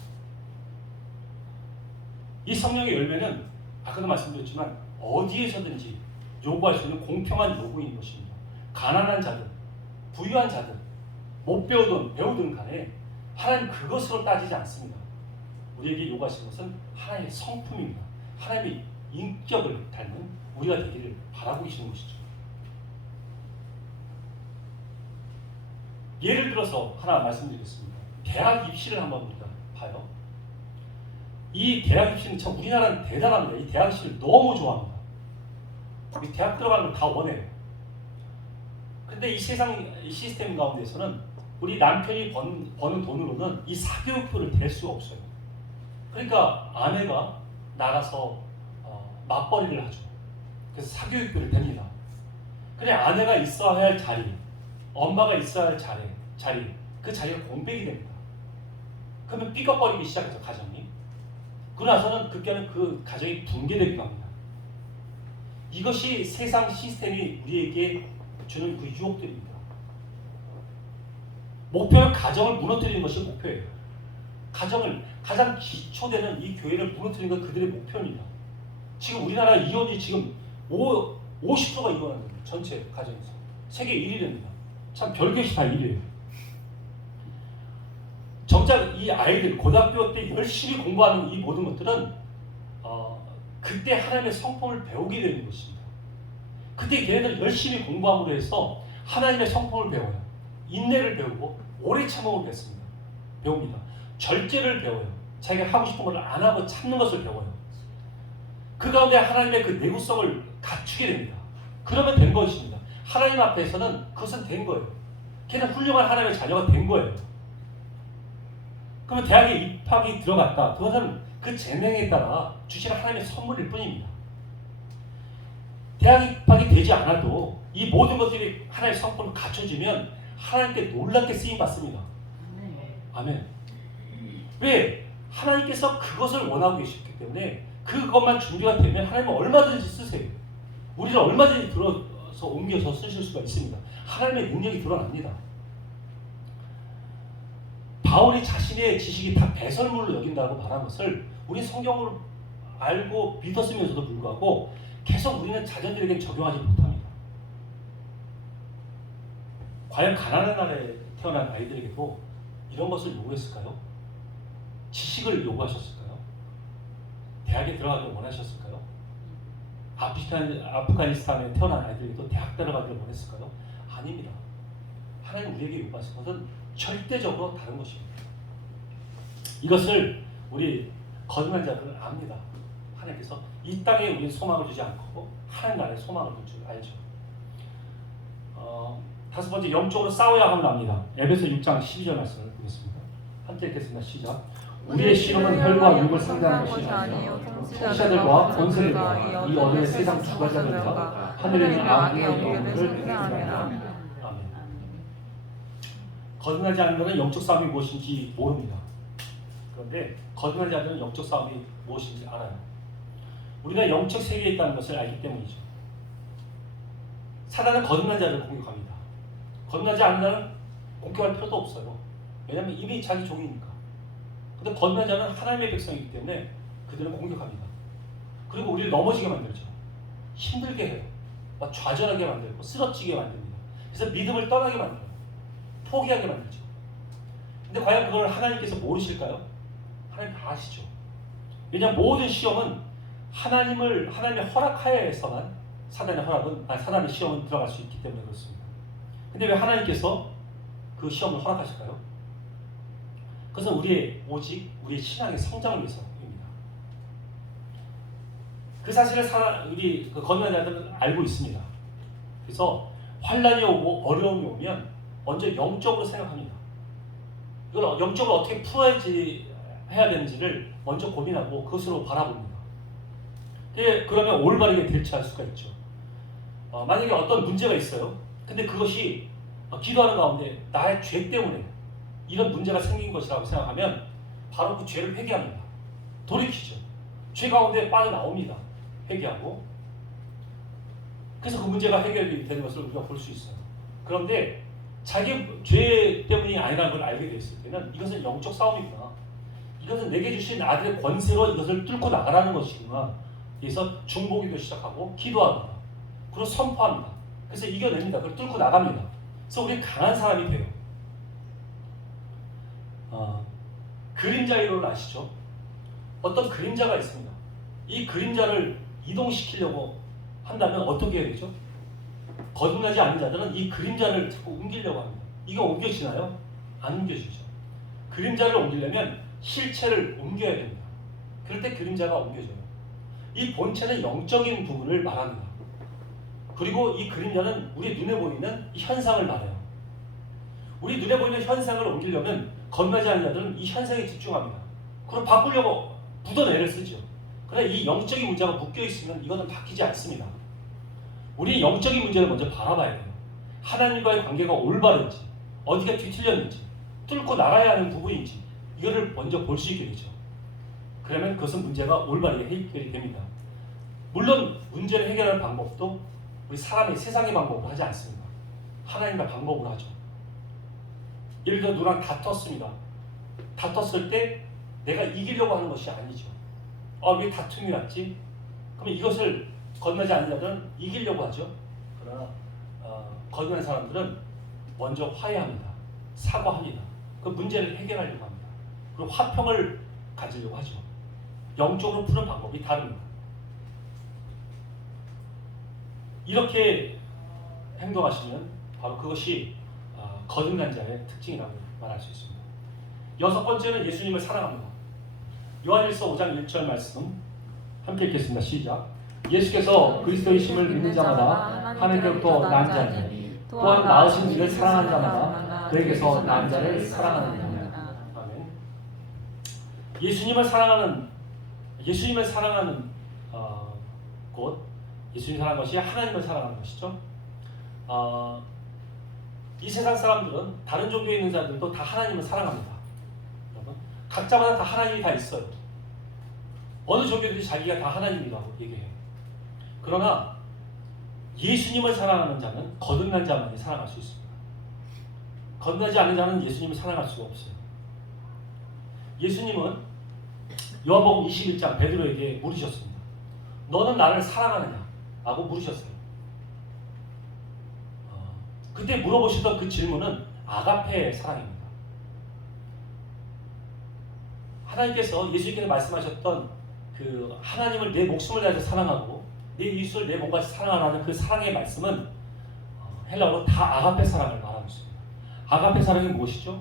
이 성령의 열매는 아까도 말씀드렸지만 어디에서든지 요구할 수 있는 공평한 요구인 것입니다. 가난한 자들, 부유한 자들, 못 배우든 배우든 간에 하나님 그것으로 따지지 않습니다. 우리에게 요구하시는 것은 하나님의 성품입니다. 하나님의 인격을 닮은 우리가 되기를 바라고 계시는 것이죠. 예를 들어서 하나 말씀드리겠습니다. 대학 입시를 한번 우리가 봐요. 이 대학 입시는 참 우리나라는 대단합니다. 이 대학 입시를 너무 좋아합니다. 우리 대학 들어가는 걸 다 원해요. 근데 이 세상 이 시스템 가운데서는 우리 남편이 버는 돈으로는 이 사교육비를 댈 수가 없어요. 그러니까 아내가 나가서 맞벌이를 하죠. 그래서 사교육비를 댑니다. 그래 아내가 있어야 할 자리, 엄마가 있어야 할 자리, 그 자리가 공백이 됩니다. 그러면 삐걱거리기 시작해서 가정이. 그러고 나서는 급기야는 그 가정이 붕괴되기도 합니다. 이것이 세상 시스템이 우리에게 주는 그 유혹들입니다. 목표는 가정을 무너뜨리는 것이 목표예요. 가정을 가장 기초되는 이 교회를 무너뜨리는 건 그들의 목표입니다. 지금 우리나라 이혼이 지금 50%가 이혼하는 거예요. 전체 가정에서. 세계 1위입니다. 참 별것이 다 1위예요. 정작 이 아이들 고등학교 때 열심히 공부하는 이 모든 것들은 그때 하나님의 성품을 배우게 되는 것입니다. 그때 걔네들 열심히 공부함으로 해서 하나님의 성품을 배워요. 인내를 배우고 오래 참음을 배웁니다. 절제를 배워요. 자기가 하고 싶은 것을 안 하고 참는 것을 배워요. 그 가운데 하나님의 그 내구성을 갖추게 됩니다. 그러면 된 것입니다. 하나님 앞에서는 그것은 된 거예요. 걔는 훌륭한 하나님의 자녀가 된 거예요. 그러면 대학에 입학이 들어갔다. 그것은 그 재능에 따라 주시는 하나님의 선물일 뿐입니다. 대학 입학이 되지 않아도 이 모든 것들이 하나님의 성품을 갖춰지면 하나님께 놀랍게 쓰임받습니다. 아멘. 왜? 하나님께서 그것을 원하고 계시기 때문에 그것만 준비가 되면 하나님은 얼마든지 쓰세요. 우리를 얼마든지 들어서 옮겨서 쓰실 수가 있습니다. 하나님의 능력이 드러납니다. 바울이 자신의 지식이 다 배설물로 여긴다고 말한 것을 우리 성경을 알고 믿었으면서도 불구하고 계속 우리는 자녀들에게 적용하지 못합니다. 과연 가난한 나라에 태어난 아이들에게도 이런 것을 요구했을까요? 지식을 요구하셨을까요? 대학에 들어가길 원하셨을까요? 아프가니스탄에 태어난 아이들에게도 대학 들어가기를 원했을까요? 아닙니다. 하나님 우리에게 요구하신 것은 절대적으로 다른 것입니다. 이것을 우리 거듭난 자들은 압니다. 하나님께서 이 땅에 우리 소망을 주지 않고 하나님 나라에 소망을 줄 줄 알죠. 다섯 번째, 영적으로 싸워야 함을 압니다. 에베소 6장 12절 말씀을 보겠습니다. 함께 읽겠습니다. 시작. 우리의 씨름은 혈과 육을 상대하는 것이 아니요 통치자들과 권세들과 이 어둠의 세상 주관자들과 하늘에 있는 악의 영들을 상대하느라. 아멘. 거듭나지 않은 자는 영적 싸움이 무엇인지 모릅니다. 그런데 거듭난 자들은 영적 싸움이 무엇인지 알아요. 우리가 영적 세계에 있다는 것을 알기 때문이죠. 사단은 거듭난 자를 공격합니다. 거듭나지 않은 자는 공격할 필요도 없어요. 왜냐하면 이미 자기 종이니까. 그런데 거듭난 자는 하나님의 백성이기 때문에 그들은 공격합니다. 그리고 우리를 넘어지게 만들죠. 힘들게 해요. 막 좌절하게 만들고 쓰러지게 만듭니다. 그래서 믿음을 떠나게 만들어요. 포기하게 만들죠. 근데 과연 그걸 하나님께서 모르실까요? 하나님 다 아시죠. 왜냐하면 모든 시험은 하나님의 허락하에서만 사단의 시험은 들어갈 수 있기 때문에 그렇습니다. 근데 왜 하나님께서 그 시험을 허락하실까요? 그것은 오직 우리의 신앙의 성장을 위해서입니다. 그 사실을 우리 거듭난 자들은 알고 있습니다. 그래서 환난이 오고 어려움이 오면 먼저 영적으로 생각합니다. 이걸 영적으로 어떻게 해야 되는지를 먼저 고민하고 그것으로 바라봅니다. 그러면 올바르게 대처할 수가 있죠. 만약에 어떤 문제가 있어요. 근데 그것이 기도하는 가운데 나의 죄 때문에 이런 문제가 생긴 것이라고 생각하면 바로 그 죄를 회개합니다. 돌이키죠. 죄 가운데 빠져나옵니다. 회개하고. 그래서 그 문제가 해결이 되는 것을 우리가 볼 수 있어요. 그런데 자기 죄 때문이 아니라는 걸 알게 됐을 때는 이것은 영적 싸움이구나. 이것은 내게 주신 아들의 권세로 이것을 뚫고 나가라는 것이구나. 그래서 중보기도 시작하고 기도합니다. 그리고 선포합니다. 그래서 이겨냅니다. 그걸 뚫고 나갑니다. 그래서 우리 강한 사람이 돼요. 그림자 이론을 아시죠? 어떤 그림자가 있습니다. 이 그림자를 이동시키려고 한다면 어떻게 해야 되죠? 거듭나지 않는 자들은 이 그림자를 자꾸 옮기려고 합니다. 이거 옮겨지나요? 안 옮겨지죠. 그림자를 옮기려면 실체를 옮겨야 됩니다. 그럴 때 그림자가 옮겨져요. 이 본체는 영적인 부분을 말합니다. 그리고 이 그림자는 우리 눈에 보이는 이 현상을 말해요. 우리 눈에 보이는 현상을 옮기려면 거듭나지 않는 자들은 이 현상에 집중합니다. 그걸 바꾸려고 묻어내를 쓰죠. 그러나 이 영적인 문제가 묶여 있으면 이거는 바뀌지 않습니다. 우리 영적인 문제를 먼저 바라봐야 돼요. 하나님과의 관계가 올바른지, 어디가 뒤틀렸는지, 뚫고 나가야 하는 부분인지 이거를 먼저 볼 수 있게 되죠. 그러면 그것은 문제가 올바르게 해결이 됩니다. 물론 문제를 해결하는 방법도 우리 사람의 세상의 방법으로 하지 않습니다. 하나님의 방법으로 하죠. 예를 들어 누구랑 다퉜습니다. 다퉜을 때 내가 이기려고 하는 것이 아니죠. 왜 다툼이 났지? 그러면 이것을 거듭나지 않는 자들은 이기려고 하죠. 그러나 거듭난 사람들은 먼저 화해합니다. 사과합니다. 그 문제를 해결하려고 합니다. 그리고 화평을 가지려고 하죠. 영적으로 푸는 방법이 다릅니다. 이렇게 행동하시면 바로 그것이 거듭난 자의 특징이라고 말할 수 있습니다. 여섯 번째는 예수님을 사랑합니다. 요한일서 5장 1절 말씀 함께 읽겠습니다. 시작. 예수께서 그리스도이심을 믿는 자마다 하나님께로부터 난 자니 또한 낳으신 이를 사랑하는 자마다 그에게서 난 자를 사랑하느니라. 아멘. 예수님을 사랑하는 곳, 예수님 사랑하는 것이 하나님을 사랑하는 것이죠. 이 세상 사람들은 다른 종교에 있는 자들도 다 하나님을 사랑합니다. 여러분, 각자마다 다 하나님이 다 있어요. 어느 종교든지 자기가 다 하나님이라고 얘기해요. 그러나 예수님을 사랑하는 자는 거듭난 자만이 사랑할 수 있습니다. 거듭나지 않는 자는 예수님을 사랑할 수가 없어요. 예수님은 요한복음 21장 베드로에게 물으셨습니다. 너는 나를 사랑하느냐? 라고 물으셨어요. 그때 물어보시던 그 질문은 아가페 사랑입니다. 하나님께서 예수님께서 말씀하셨던 그 하나님을 내 목숨을 다해서 사랑하고 내 이웃을 내 몸같이 사랑하라는 그 사랑의 말씀은 헬라어로 다 아가페 사랑을 말하고 있습니다. 아가페 사랑이 무엇이죠?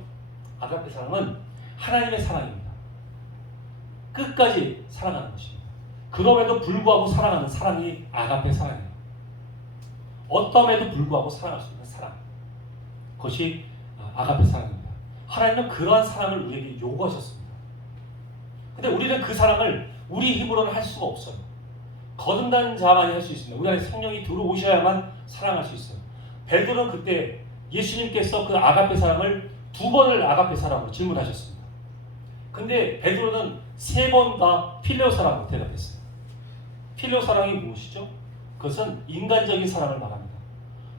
아가페 사랑은 하나님의 사랑입니다. 끝까지 사랑하는 것입니다. 그럼에도 불구하고 사랑하는 사랑이 아가페 사랑이에요. 어떠함에도 불구하고 사랑할 수 있는 사랑. 그것이 아가페 사랑입니다. 하나님은 그러한 사랑을 우리에게 요구하셨습니다. 근데 우리는 그 사랑을 우리 힘으로는 할 수가 없어요. 거듭난 자만이 할 수 있습니다. 우리 안에 성령이 들어오셔야만 사랑할 수 있어요. 베드로는 그때 예수님께서 그 아가페 사랑을 2번을 아가페 사랑으로 질문하셨습니다. 근데 베드로는 3번과 필레오 사랑으로 대답했어요. 필레오 사랑이 무엇이죠? 그것은 인간적인 사랑을 말합니다.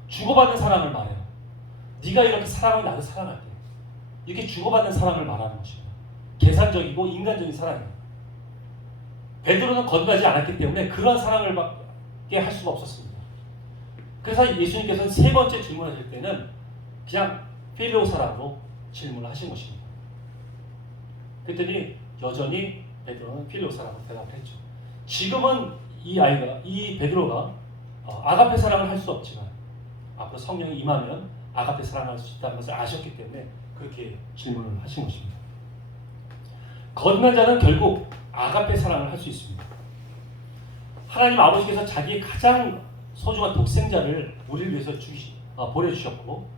주고받는 사랑을 말해요. 네가 이렇게 사랑하면 나도 사랑할게. 이렇게 주고받는 사랑을 말하는 것입니다. 계산적이고 인간적인 사랑이에요. 베드로는 거듭나지 않았기 때문에 그런 사랑을 밖에 할 수가 없었습니다. 그래서 예수님께서는 3번째 질문하실 때는 그냥 필레오 사랑으로 질문을 하신 것입니다. 그랬더니 여전히 베드로는 필레오 사랑으로 대답을 했죠. 지금은 이 베드로가 아가페 사랑을 할 수 없지만 앞으로 성령이 임하면 아가페 사랑을 할 수 있다는 것을 아셨기 때문에 그렇게 질문을 하신 것입니다. 거듭난 자는 결국 아가페 사랑을 할 수 있습니다. 하나님 아버지께서 자기의 가장 소중한 독생자를 우리를 위해서 보내주셨고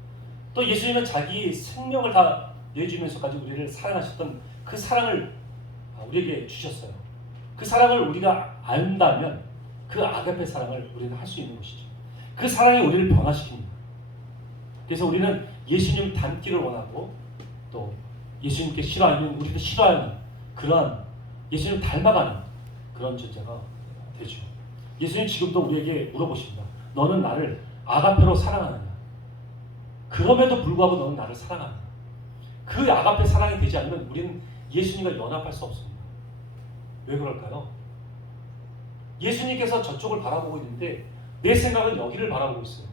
또 예수님은 자기 생명을 다 내주면서까지 우리를 사랑하셨던 그 사랑을 우리에게 주셨어요. 그 사랑을 우리가 안다면 그 아가페 사랑을 우리는 할 수 있는 것이죠. 그 사랑이 우리를 변화시킵니다. 그래서 우리는 예수님 닮기를 원하고 또 예수님께 싫어하면 우리도 싫어하는 그러한 예수님을 닮아가는 그런 존재가 되죠. 예수님 지금도 우리에게 물어보십니다. 너는 나를 아가페로 사랑하느냐? 그럼에도 불구하고 너는 나를 사랑하느냐? 그 아가페 사랑이 되지 않으면 우리는 예수님과 연합할 수 없습니다. 왜 그럴까요? 예수님께서 저쪽을 바라보고 있는데 내 생각은 여기를 바라보고 있어요.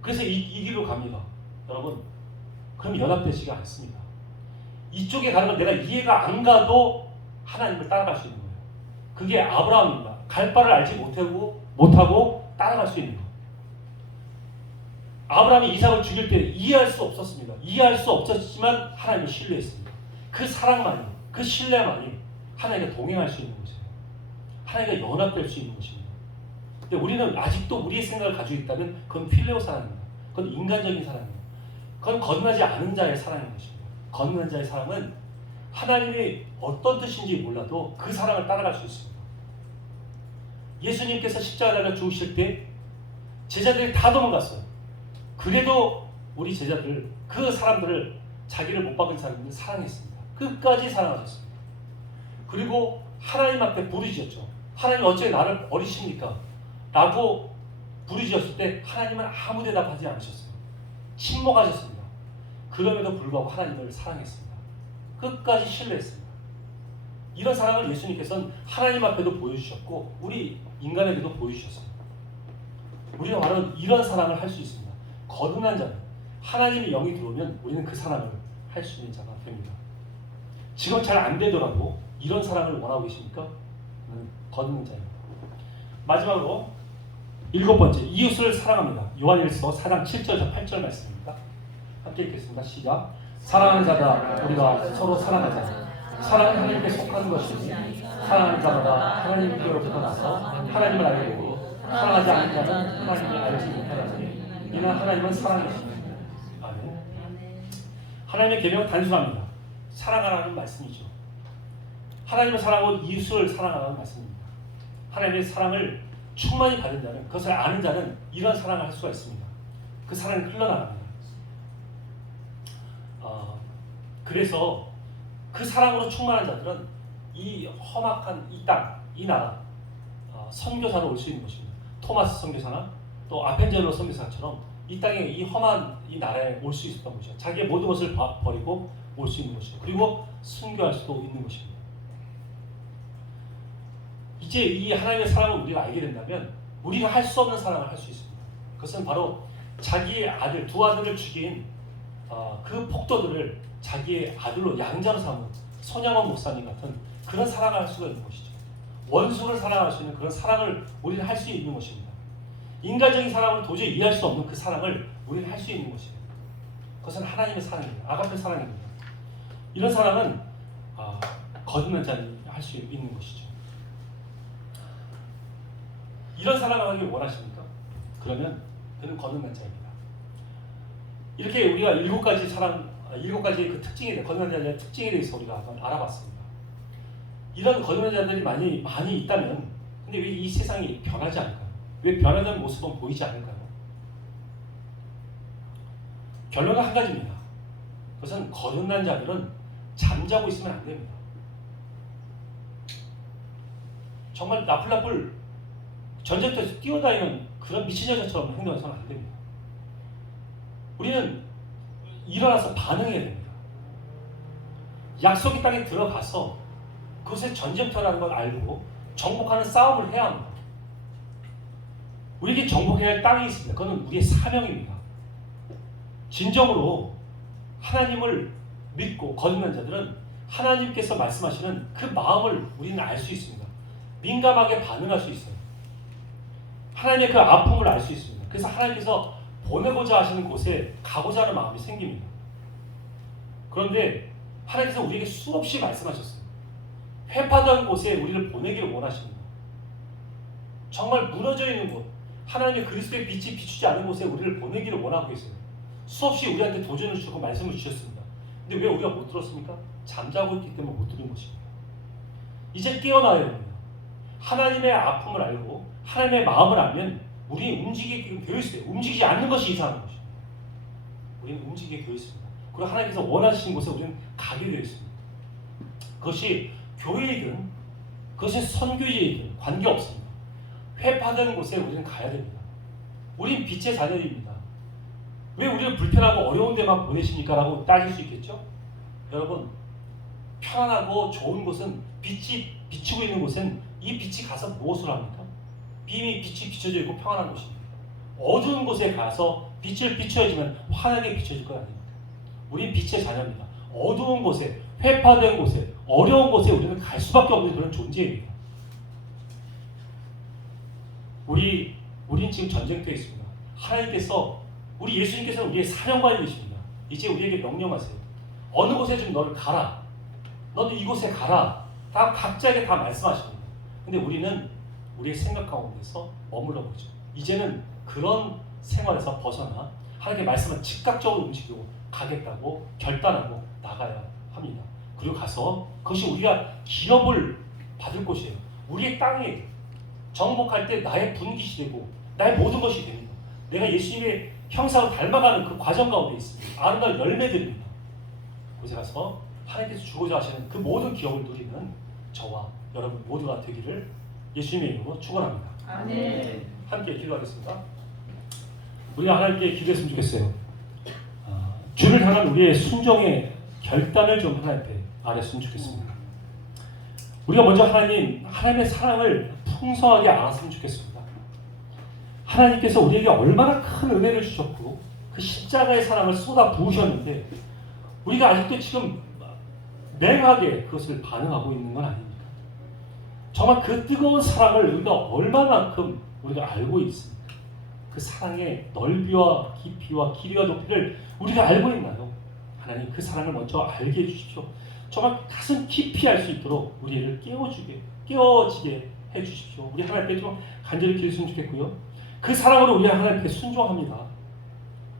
그래서 이 길로 갑니다. 여러분, 그럼 연합되지가 않습니다. 이쪽에 가는 건 내가 이해가 안 가도 하나님을 따라갈 수 있는 거예요. 그게 아브라함입니다. 갈 바를 알지 못하고 따라갈 수 있는 거예요. 아브라함이 이삭을 죽일 때 이해할 수 없었습니다. 이해할 수 없었지만 하나님을 신뢰했습니다. 그 사랑만이, 그 신뢰만이 하나님과 동행할 수 있는 것이에요. 하나님과 연합될 수 있는 것입니다. 근데 우리는 아직도 우리의 생각을 가지고 있다면 그건 필레오 사랑입니다. 그건 인간적인 사랑입니다. 그건 거듭나지 않은 자의 사랑인 것입니다. 거듭난 자의 사랑은 하나님이 어떤 뜻인지 몰라도 그 사랑을 따라갈 수 있습니다. 예수님께서 십자가 달려 죽으실 때 제자들이 다 도망갔어요. 그래도 우리 제자들, 그 사람들을, 자기를 못 박은 사람들을 사랑했습니다. 끝까지 사랑하셨습니다. 그리고 하나님 앞에 부르짖었죠. 하나님 어째 나를 버리십니까? 라고 부르짖었을 때 하나님은 아무 대답하지 않으셨어요. 침묵하셨습니다. 그럼에도 불구하고 하나님을 사랑했습니다. 끝까지 신뢰했습니다. 이런 사랑을 예수님께서는 하나님 앞에도 보여주셨고 우리 인간에게도 보여주셨습니다. 우리가 바로 이런 사랑을 할 수 있습니다. 거듭난 자는 하나님의 영이 들어오면 우리는 그 사랑을 할 수 있는 자가 됩니다. 지금 잘 안 되더라도 이런 사랑을 원하고 계십니까? 거듭난 자입니다. 마지막으로 7번째, 이웃을 사랑합니다. 요한일서 4장 7절에서 8절 말씀입니다. 함께 읽겠습니다. 시작. 사랑하는 자가 우리가 서로 사랑하자. 사랑은 하나님께 속하는 것이니 사랑하는 자마다 하나님께로부터 나서 하나님을 알게 되고 사랑하지 않는 자는 하나님을 알지 못하나니 이는 하나님은 사랑이십니다. 아멘. 하나님의 계명은 단순합니다. 사랑하라는 말씀이죠. 하나님을 사랑하고 이웃을 사랑하라는 말씀입니다. 하나님의 사랑을 충만히 받은 자는, 그것을 아는 자는 이런 사랑을 할 수가 있습니다. 그 사랑이 흘러나갑니다. 그래서 그 사랑으로 충만한 자들은 이 험악한 이 땅, 이 나라 선교사로 올 수 있는 것입니다. 토마스 선교사나 또 아펜젤로 선교사처럼 이 땅에 이 험한 이 나라에 올 수 있었던 것이죠. 자기의 모든 것을 버리고 올 수 있는 것이죠. 그리고 순교할 수도 있는 것입니다. 이제 이 하나님의 사랑을 우리가 알게 된다면 우리가 할 수 없는 사랑을 할 수 있습니다. 그것은 바로 자기의 아들, 두 아들을 죽인 그 폭도들을 자기의 아들로 양자로 삼은 손양원 목사님 같은 그런 사랑을 할 수가 있는 것이죠. 원수를 사랑할 수 있는 그런 사랑을 우리는 할 수 있는 것입니다. 인간적인 사랑을 도저히 이해할 수 없는 그 사랑을 우리는 할 수 있는 것입니다. 그것은 하나님의 사랑입니다. 아가페 사랑입니다. 이런 사랑은 거듭난 자는 할 수 있는 것이죠. 이런 사랑을 하길 원하십니까? 그러면 그는 거듭난 자입니다. 이렇게 우리가 7가지 그 특징에 대해, 거듭난 자의 특징에 대해서 우리가 한번 알아봤습니다. 이런 거듭난 자들이 많이 있다면, 근데 왜 이 세상이 변하지 않을까요? 왜 변화된 모습은 보이지 않을까요? 결론은 한 가지입니다. 그것은 거듭난 자들은 잠자고 있으면 안 됩니다. 정말 나풀나풀 전쟁터에서 뛰어다니는 그런 미친 여자처럼 행동해서는 안 됩니다. 우리는 일어나서 반응해야 됩니다. 약속의 땅에 들어가서 그것의 전쟁터라는 걸 알고 정복하는 싸움을 해야 합니다. 우리에게 정복해야 할 땅이 있습니다. 그건 우리의 사명입니다. 진정으로 하나님을 믿고 거듭난 자들은 하나님께서 말씀하시는 그 마음을 우리는 알 수 있습니다. 민감하게 반응할 수 있어요. 하나님의 그 아픔을 알 수 있습니다. 그래서 하나님께서 보내고자 하시는 곳에 가고자 하는 마음이 생깁니다. 그런데 하나님께서 우리에게 수없이 말씀하셨어요. 회파된 곳에 우리를 보내기를 원하십니다. 정말 무너져 있는 곳, 하나님의 그리스도의 빛이 비추지 않은 곳에 우리를 보내기를 원하고 계세요. 수없이 우리한테 도전을 주고 말씀을 주셨습니다. 근데 왜 우리가 못 들었습니까? 잠자고 있기 때문에 못 들은 것입니다. 이제 깨어나야 됩니다. 하나님의 아픔을 알고 하나님의 마음을 알면 우리는 움직이게 되어 있어요. 움직이지 않는 것이 이상한 것입니다. 우리는 움직이게 되어 있습니다. 그리고 하나님께서 원하시는 곳에 우리는 가게 되어 있습니다. 그것이 교회이든 그것이 선교지이든 관계없습니다. 회파되는 곳에 우리는 가야 됩니다. 우린 빛의 자녀입니다. 왜 우리를 불편하고 어려운 데만 보내십니까? 라고 따질 수 있겠죠? 여러분, 편안하고 좋은 곳은 빛이 비추고 있는 곳은 이 빛이 가서 무엇을 합니까? 빛이 비춰져 있고 평안한 곳입니다. 어두운 곳에 가서 빛을 비춰야지만 환하게 비춰질 것 아닙니까? 우린 빛의 자녀입니다. 어두운 곳에, 회파된 곳에, 어려운 곳에 우리는 갈 수밖에 없는 그런 존재입니다. 우린 지금 전쟁터에 있습니다. 하나님께서, 우리 예수님께서는 우리의 사령관이 되십니다. 이제 우리에게 명령하세요. 어느 곳에 좀 너를 가라. 너도 이곳에 가라. 다 각자에게 다 말씀하십니다. 근데 우리는 우리의 생각 가운데서 머물러 보죠. 이제는 그런 생활에서 벗어나 하나님의 말씀을 즉각적으로 움직이고 가겠다고 결단하고 나가야 합니다. 그리고 가서 그것이 우리가 기업을 받을 곳이에요. 우리의 땅에 정복할 때 나의 분깃이 되고 나의 모든 것이 됩니다. 내가 예수님의 형상을 닮아가는 그 과정 가운데 있습니다. 아름다운 열매들입니다. 그곳에 가서 하나님께서 주고자 하시는 그 모든 기업을 누리는 저와 여러분 모두가 되기를 예수님의 이름으로 축원합니다. 아멘. 함께 기도하겠습니다. 우리가 하나님께 기도했으면 좋겠어요. 주를 향한 우리의 순종의 결단을 좀 하나님 앞에 아랬으면 좋겠습니다. 우리가 먼저 하나님의 사랑을 풍성하게 알았으면 좋겠습니다. 하나님께서 우리에게 얼마나 큰 은혜를 주셨고 그 십자가의 사랑을 쏟아 부으셨는데 우리가 아직도 지금 맹하게 그것을 반응하고 있는 건 아닙니까? 정말 그 뜨거운 사랑을 우리가 얼마만큼 우리가 알고 있습니까? 그 사랑의 넓이와 깊이와 길이와 높이를 우리가 알고 있나요? 하나님 그 사랑을 먼저 알게 해주십시오. 정말 가슴 깊이 알 수 있도록 우리를 깨워지게 해주십시오. 우리 하나님께 좀 간절히 기도했으면 좋겠고요. 그 사랑으로 우리가 하나님께 순종합니다.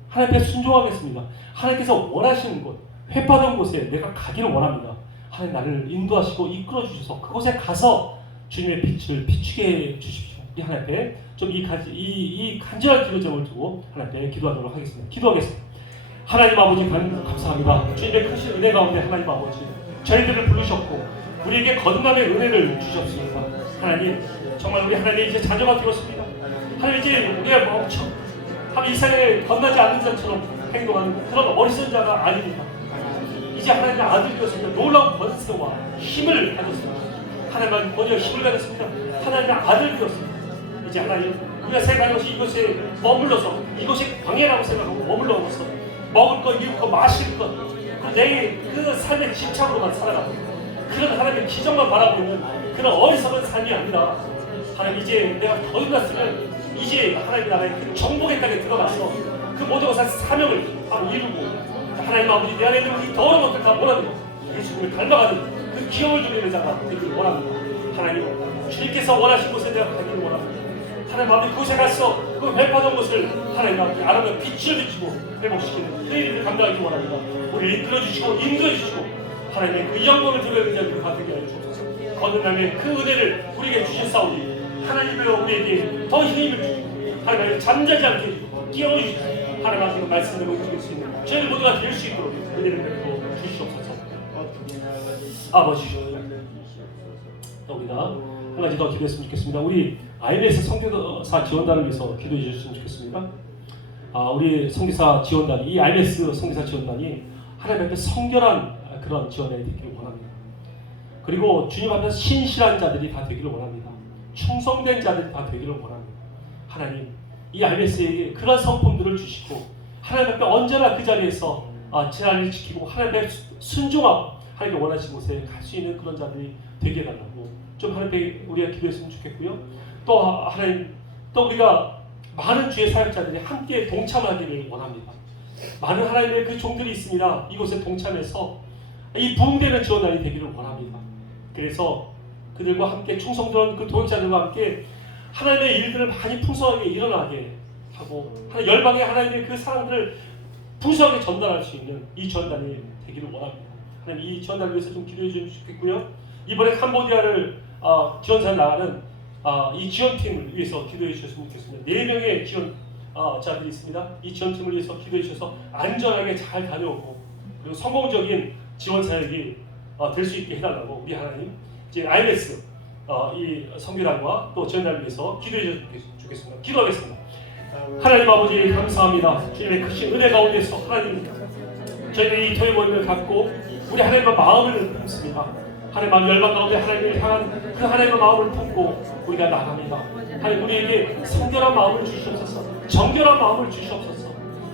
하나님께 순종하겠습니다. 하나님께서 원하시는 곳, 회파된 곳에 내가 가기를 원합니다. 하나님 나를 인도하시고 이끌어 주셔서 그곳에 가서 주님의 빛을 비추게 해 주십시오. 우리 하나님께 좀 이 간절한 기도 점을 두고 하나님께 기도하도록 하겠습니다. 기도하겠습니다. 하나님 아버지 감사합니다. 주님의 크신 은혜 가운데 하나님 아버지 저희들을 부르셨고 우리에게 거듭남의 은혜를 주셨습니다. 하나님 정말 우리 하나님 이제 자녀가 되었습니다. 하나님 이제 우리가 멈춰 이 세상에 건너지 않는 자처럼 행동하는 그런 어리석은 자가 아닙니다. 이제 하나님의 아들이 되었습니다. 놀라운 권세와 힘을 가졌습니다. 하나님의 권위와 힘을 가졌습니다. 하나님의 아들이 되었습니다. 이제 하나님 우리가 생각하는 것이 이곳에 머물러서 이곳이 광야라고 생각하고 머물러서 먹을 것, 입을 것, 마실 것 그 삶의 집착으로만 살아가고 그런 하나님의 기적만 바라보는 그런 어리석은 삶이 아니라 하나님 이제 내가 거듭났으면 이제 하나님의 나라의 그 정복의 땅에 들어가서 그 모든 것을 사명을 이루고 하나님 아버지 내 안에 있는 이 더러운 것들 다 몰아내고 예수님을 닮아가는 그 기업을 누리는 자가 되기를 원합니다. 하나님 주님께서 원하신 곳에 내가 가기를 원합니다. 하나님 아버지 그곳에 가서 그 회파된 것을 하나님 아버지 아름다운 빛을 비추고 회복시키는 그 일을 감당하기 원합니다. 우리를 이끌어주시고 인도해주시고 하나님의 그 영광을 드러내는 자들이 다 되게 하여 주옵소서. 거듭남의 그 은혜를 우리에게 주셨사오니 하나님의 우리에게 더 힘을 주시고 하나님을 잠자지 않게 해주시고 깨워주시고 하나님 앞에 말씀을 움직일 수 있는 저희 모두가 될 수 있도록 은혜를 베풀어 주시옵소서. 아버지 또 우리가 한 가지 더 기도했으면 좋겠습니다. 우리 IMS 선교사 지원단을 위해서 기도해 주셨으면 좋겠습니다. 우리 선교사 지원단, 이 IMS 선교사 지원단이 하나님 앞에 성결한 그런 지원단이 되기를 원합니다. 그리고 주님 앞에서 신실한 자들이 다 되기를 원합니다. 충성된 자들이 다 되기를 원합니다. 하나님, 이 IMS에게 그런 성품들을 주시고 하나님 앞에 언제나 그 자리에서 제한을 지키고 하나님 앞에 순종하고 하나님께 원하신 곳에 갈 수 있는 그런 자들이 되게 해달라고 좀 하나님께 우리가 기도했으면 좋겠고요. 또 하나님, 또 우리가 많은 주의 사역자들이 함께 동참하기를 원합니다. 많은 하나님의 그 종들이 있습니다. 이곳에 동참해서 이 부흥되는 지원단이 되기를 원합니다. 그래서 그들과 함께 충성스러운 그 동역자들과 함께 하나님의 일들을 많이 풍성하게 일어나게 하고 열방에 하나님의 그 사랑들을 풍성하게 전달할 수 있는 이 지원단이 되기를 원합니다. 하나님 이 지원단을 위해서 좀 기도해 주시면 좋겠고요. 이번에 캄보디아를 지원사를 나가는 이 지원팀을 위해서 기도해 주셨으면 좋겠습니다. 4명의 지원자들이 있습니다. 이 지원팀을 위해서 기도해 주셔서 안전하게 잘 다녀오고 그리고 성공적인 지원 사역이 될 수 있게 해달라고 우리 하나님 이제 IMS 이 성교단과 또 전단을 위해서 기도해 주겠습니다. 기도하겠습니다. 하나님 아버지 감사합니다. 주님의 크신 은혜 가운데서 하나님 저희들이 이 토요 모임을 갖고 우리 하나님의 마음을 품습니다. 하나님 마음 열방 가운데 하나님을 향한 그 하나님의 마음을 품고 우리가 나갑니다. 하나님 우리에게 성결한 마음을 주시옵소서. 정결한 마음을 주시옵소서.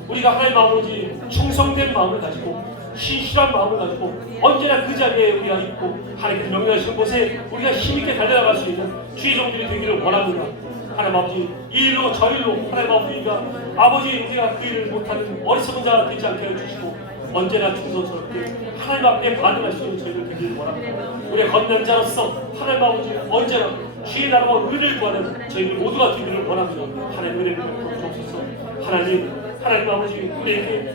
우리가 하나님 아버지 충성된 마음을 가지고 신실한 마음을 가지고 언제나 그 자리에 우리가 있고 하나님께서 명령하신 곳에 우리가 힘있게 달려나갈 수 있는 주의 종들이 되기를 원합니다. 하나님 아버지 이 일로 저 일로 하나님 아버지가 우리가 그 일을 못하는 어리석은 자가 되지 않게 해주시고 언제나 충성스럽게 하나님 앞에 반응할 수 있는 저희들 되기를 원합니다. 우리의 건넌 자로서 하나님 아버지 언제나 주의 나라와 의를 구하는 저희들 모두가 되기를 원합니다. 하나님 은혜를 베풀어 주옵소서. 하나님 아버지 우리에게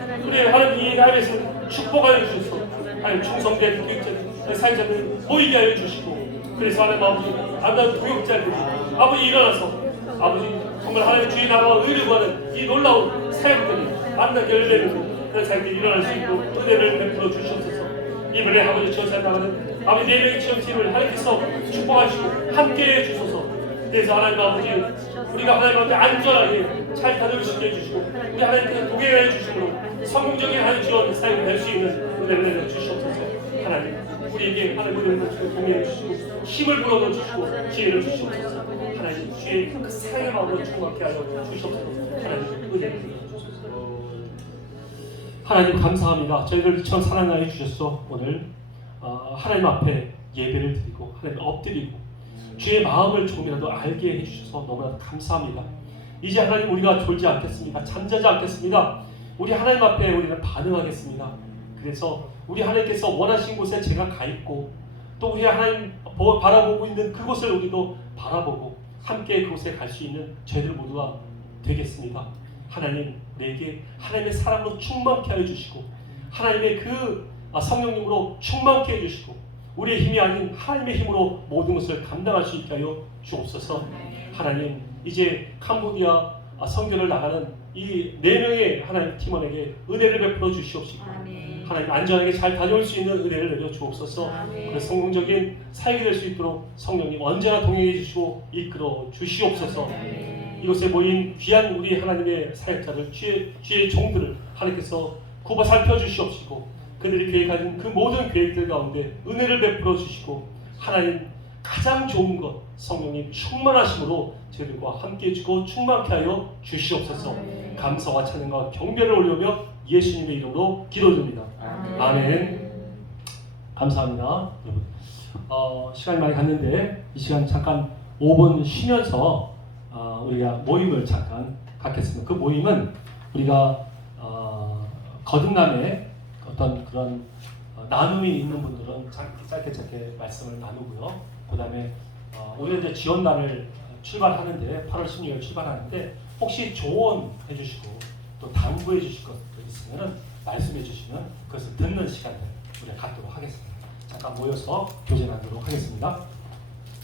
하나님 이 나라에서 축복하여 주셔서 하나님 충성된 교육자들 사회자들 모이게 하여 주시고 그래서 하나님 아버지 아름다운 교육자들이 아버지 일어나서 아버지 정말 하나님 주의 나라와 의를 구하는 이 놀라운 사역들이 아름답게 열매맺는 그런 사역들이 일어날 수 있도록 은혜를 베풀어 주시옵소서. 이번에 아버지 전사에 나가는 아버지 4명의 체험팀을 하나님께서 축복하시고 함께해 주소서. 그래서 하나님 아버지 우리가 하나님 앞에 안전하게 잘 다녀올 수 있게 해주시고 우리 하나님께서 동행해 주심으로 성공적인 하나님 지원 사역이 될 수 있는 은혜를 주시옵소서. 하나님 우리에게 하나님 은혜를 동행해 주시고 힘을 불어넣어 주시고 지혜를 주시옵소서. 하나님 주의 그 사랑의 마음으로 충만케 하여 주시옵소서. 하나님 은혜를 주시옵소서. 하나님 감사합니다. 저희를 참 사랑하여 주셔서 오늘 하나님 앞에 예배를 드리고 하나님 엎드리고 주의 마음을 조금이라도 알게 해주셔서 너무나 감사합니다. 이제 하나님 우리가 졸지 않겠습니다. 잠자지 않겠습니다. 우리 하나님 앞에 우리는 반응하겠습니다. 그래서 우리 하나님께서 원하신 곳에 제가 가 있고 또 우리 하나님 바라보고 있는 그곳을 우리도 바라보고 함께 그곳에 갈 수 있는 저희들 모두가 되겠습니다. 하나님 내게 하나님의 사랑으로 충만케 하여 주시고 하나님의 그 성령님으로 충만케 해주시고 우리의 힘이 아닌 하나님의 힘으로 모든 것을 감당할 수 있게 하여 주옵소서. 하나님 이제 캄보디아 선교를 나가는 이 4명의 하나님 팀원에게 은혜를 베풀어 주시옵시고 하나님 안전하게 잘 다녀올 수 있는 은혜를 내려 주옵소서. 그래서 성공적인 사역이 될 수 있도록 성령님 언제나 동행해 주시고 이끌어 주시옵소서. 이곳에 모인 귀한 우리 하나님의 사역자들 주의 종들을 하나님께서 굽어 살펴주시옵시고 그들이 계획하는 그 모든 계획들 가운데 은혜를 베풀어 주시고 하나님 가장 좋은 것 성령님 충만하심으로 저희들과 함께 해주고 충만케 하여 주시옵소서. 감사와 찬양과 경배를 올리며 예수님의 이름으로 기도드립니다. 아멘. 감사합니다. 여러분 시간이 많이 갔는데 이 시간 잠깐 5분 쉬면서 우리가 모임을 잠깐 갖겠습니다. 그 모임은 우리가 거듭남에 어떤 그런 나눔이 있는 분들은 짧게 말씀을 나누고요. 그 다음에 우리가 이제 지원단을 출발하는데 8월 16일 출발하는데 혹시 조언해 주시고 또 당부해 주실 것들 있으면 말씀해 주시면 그것을 듣는 시간을 우리가 갖도록 하겠습니다. 잠깐 모여서 교제 나누도록 하겠습니다.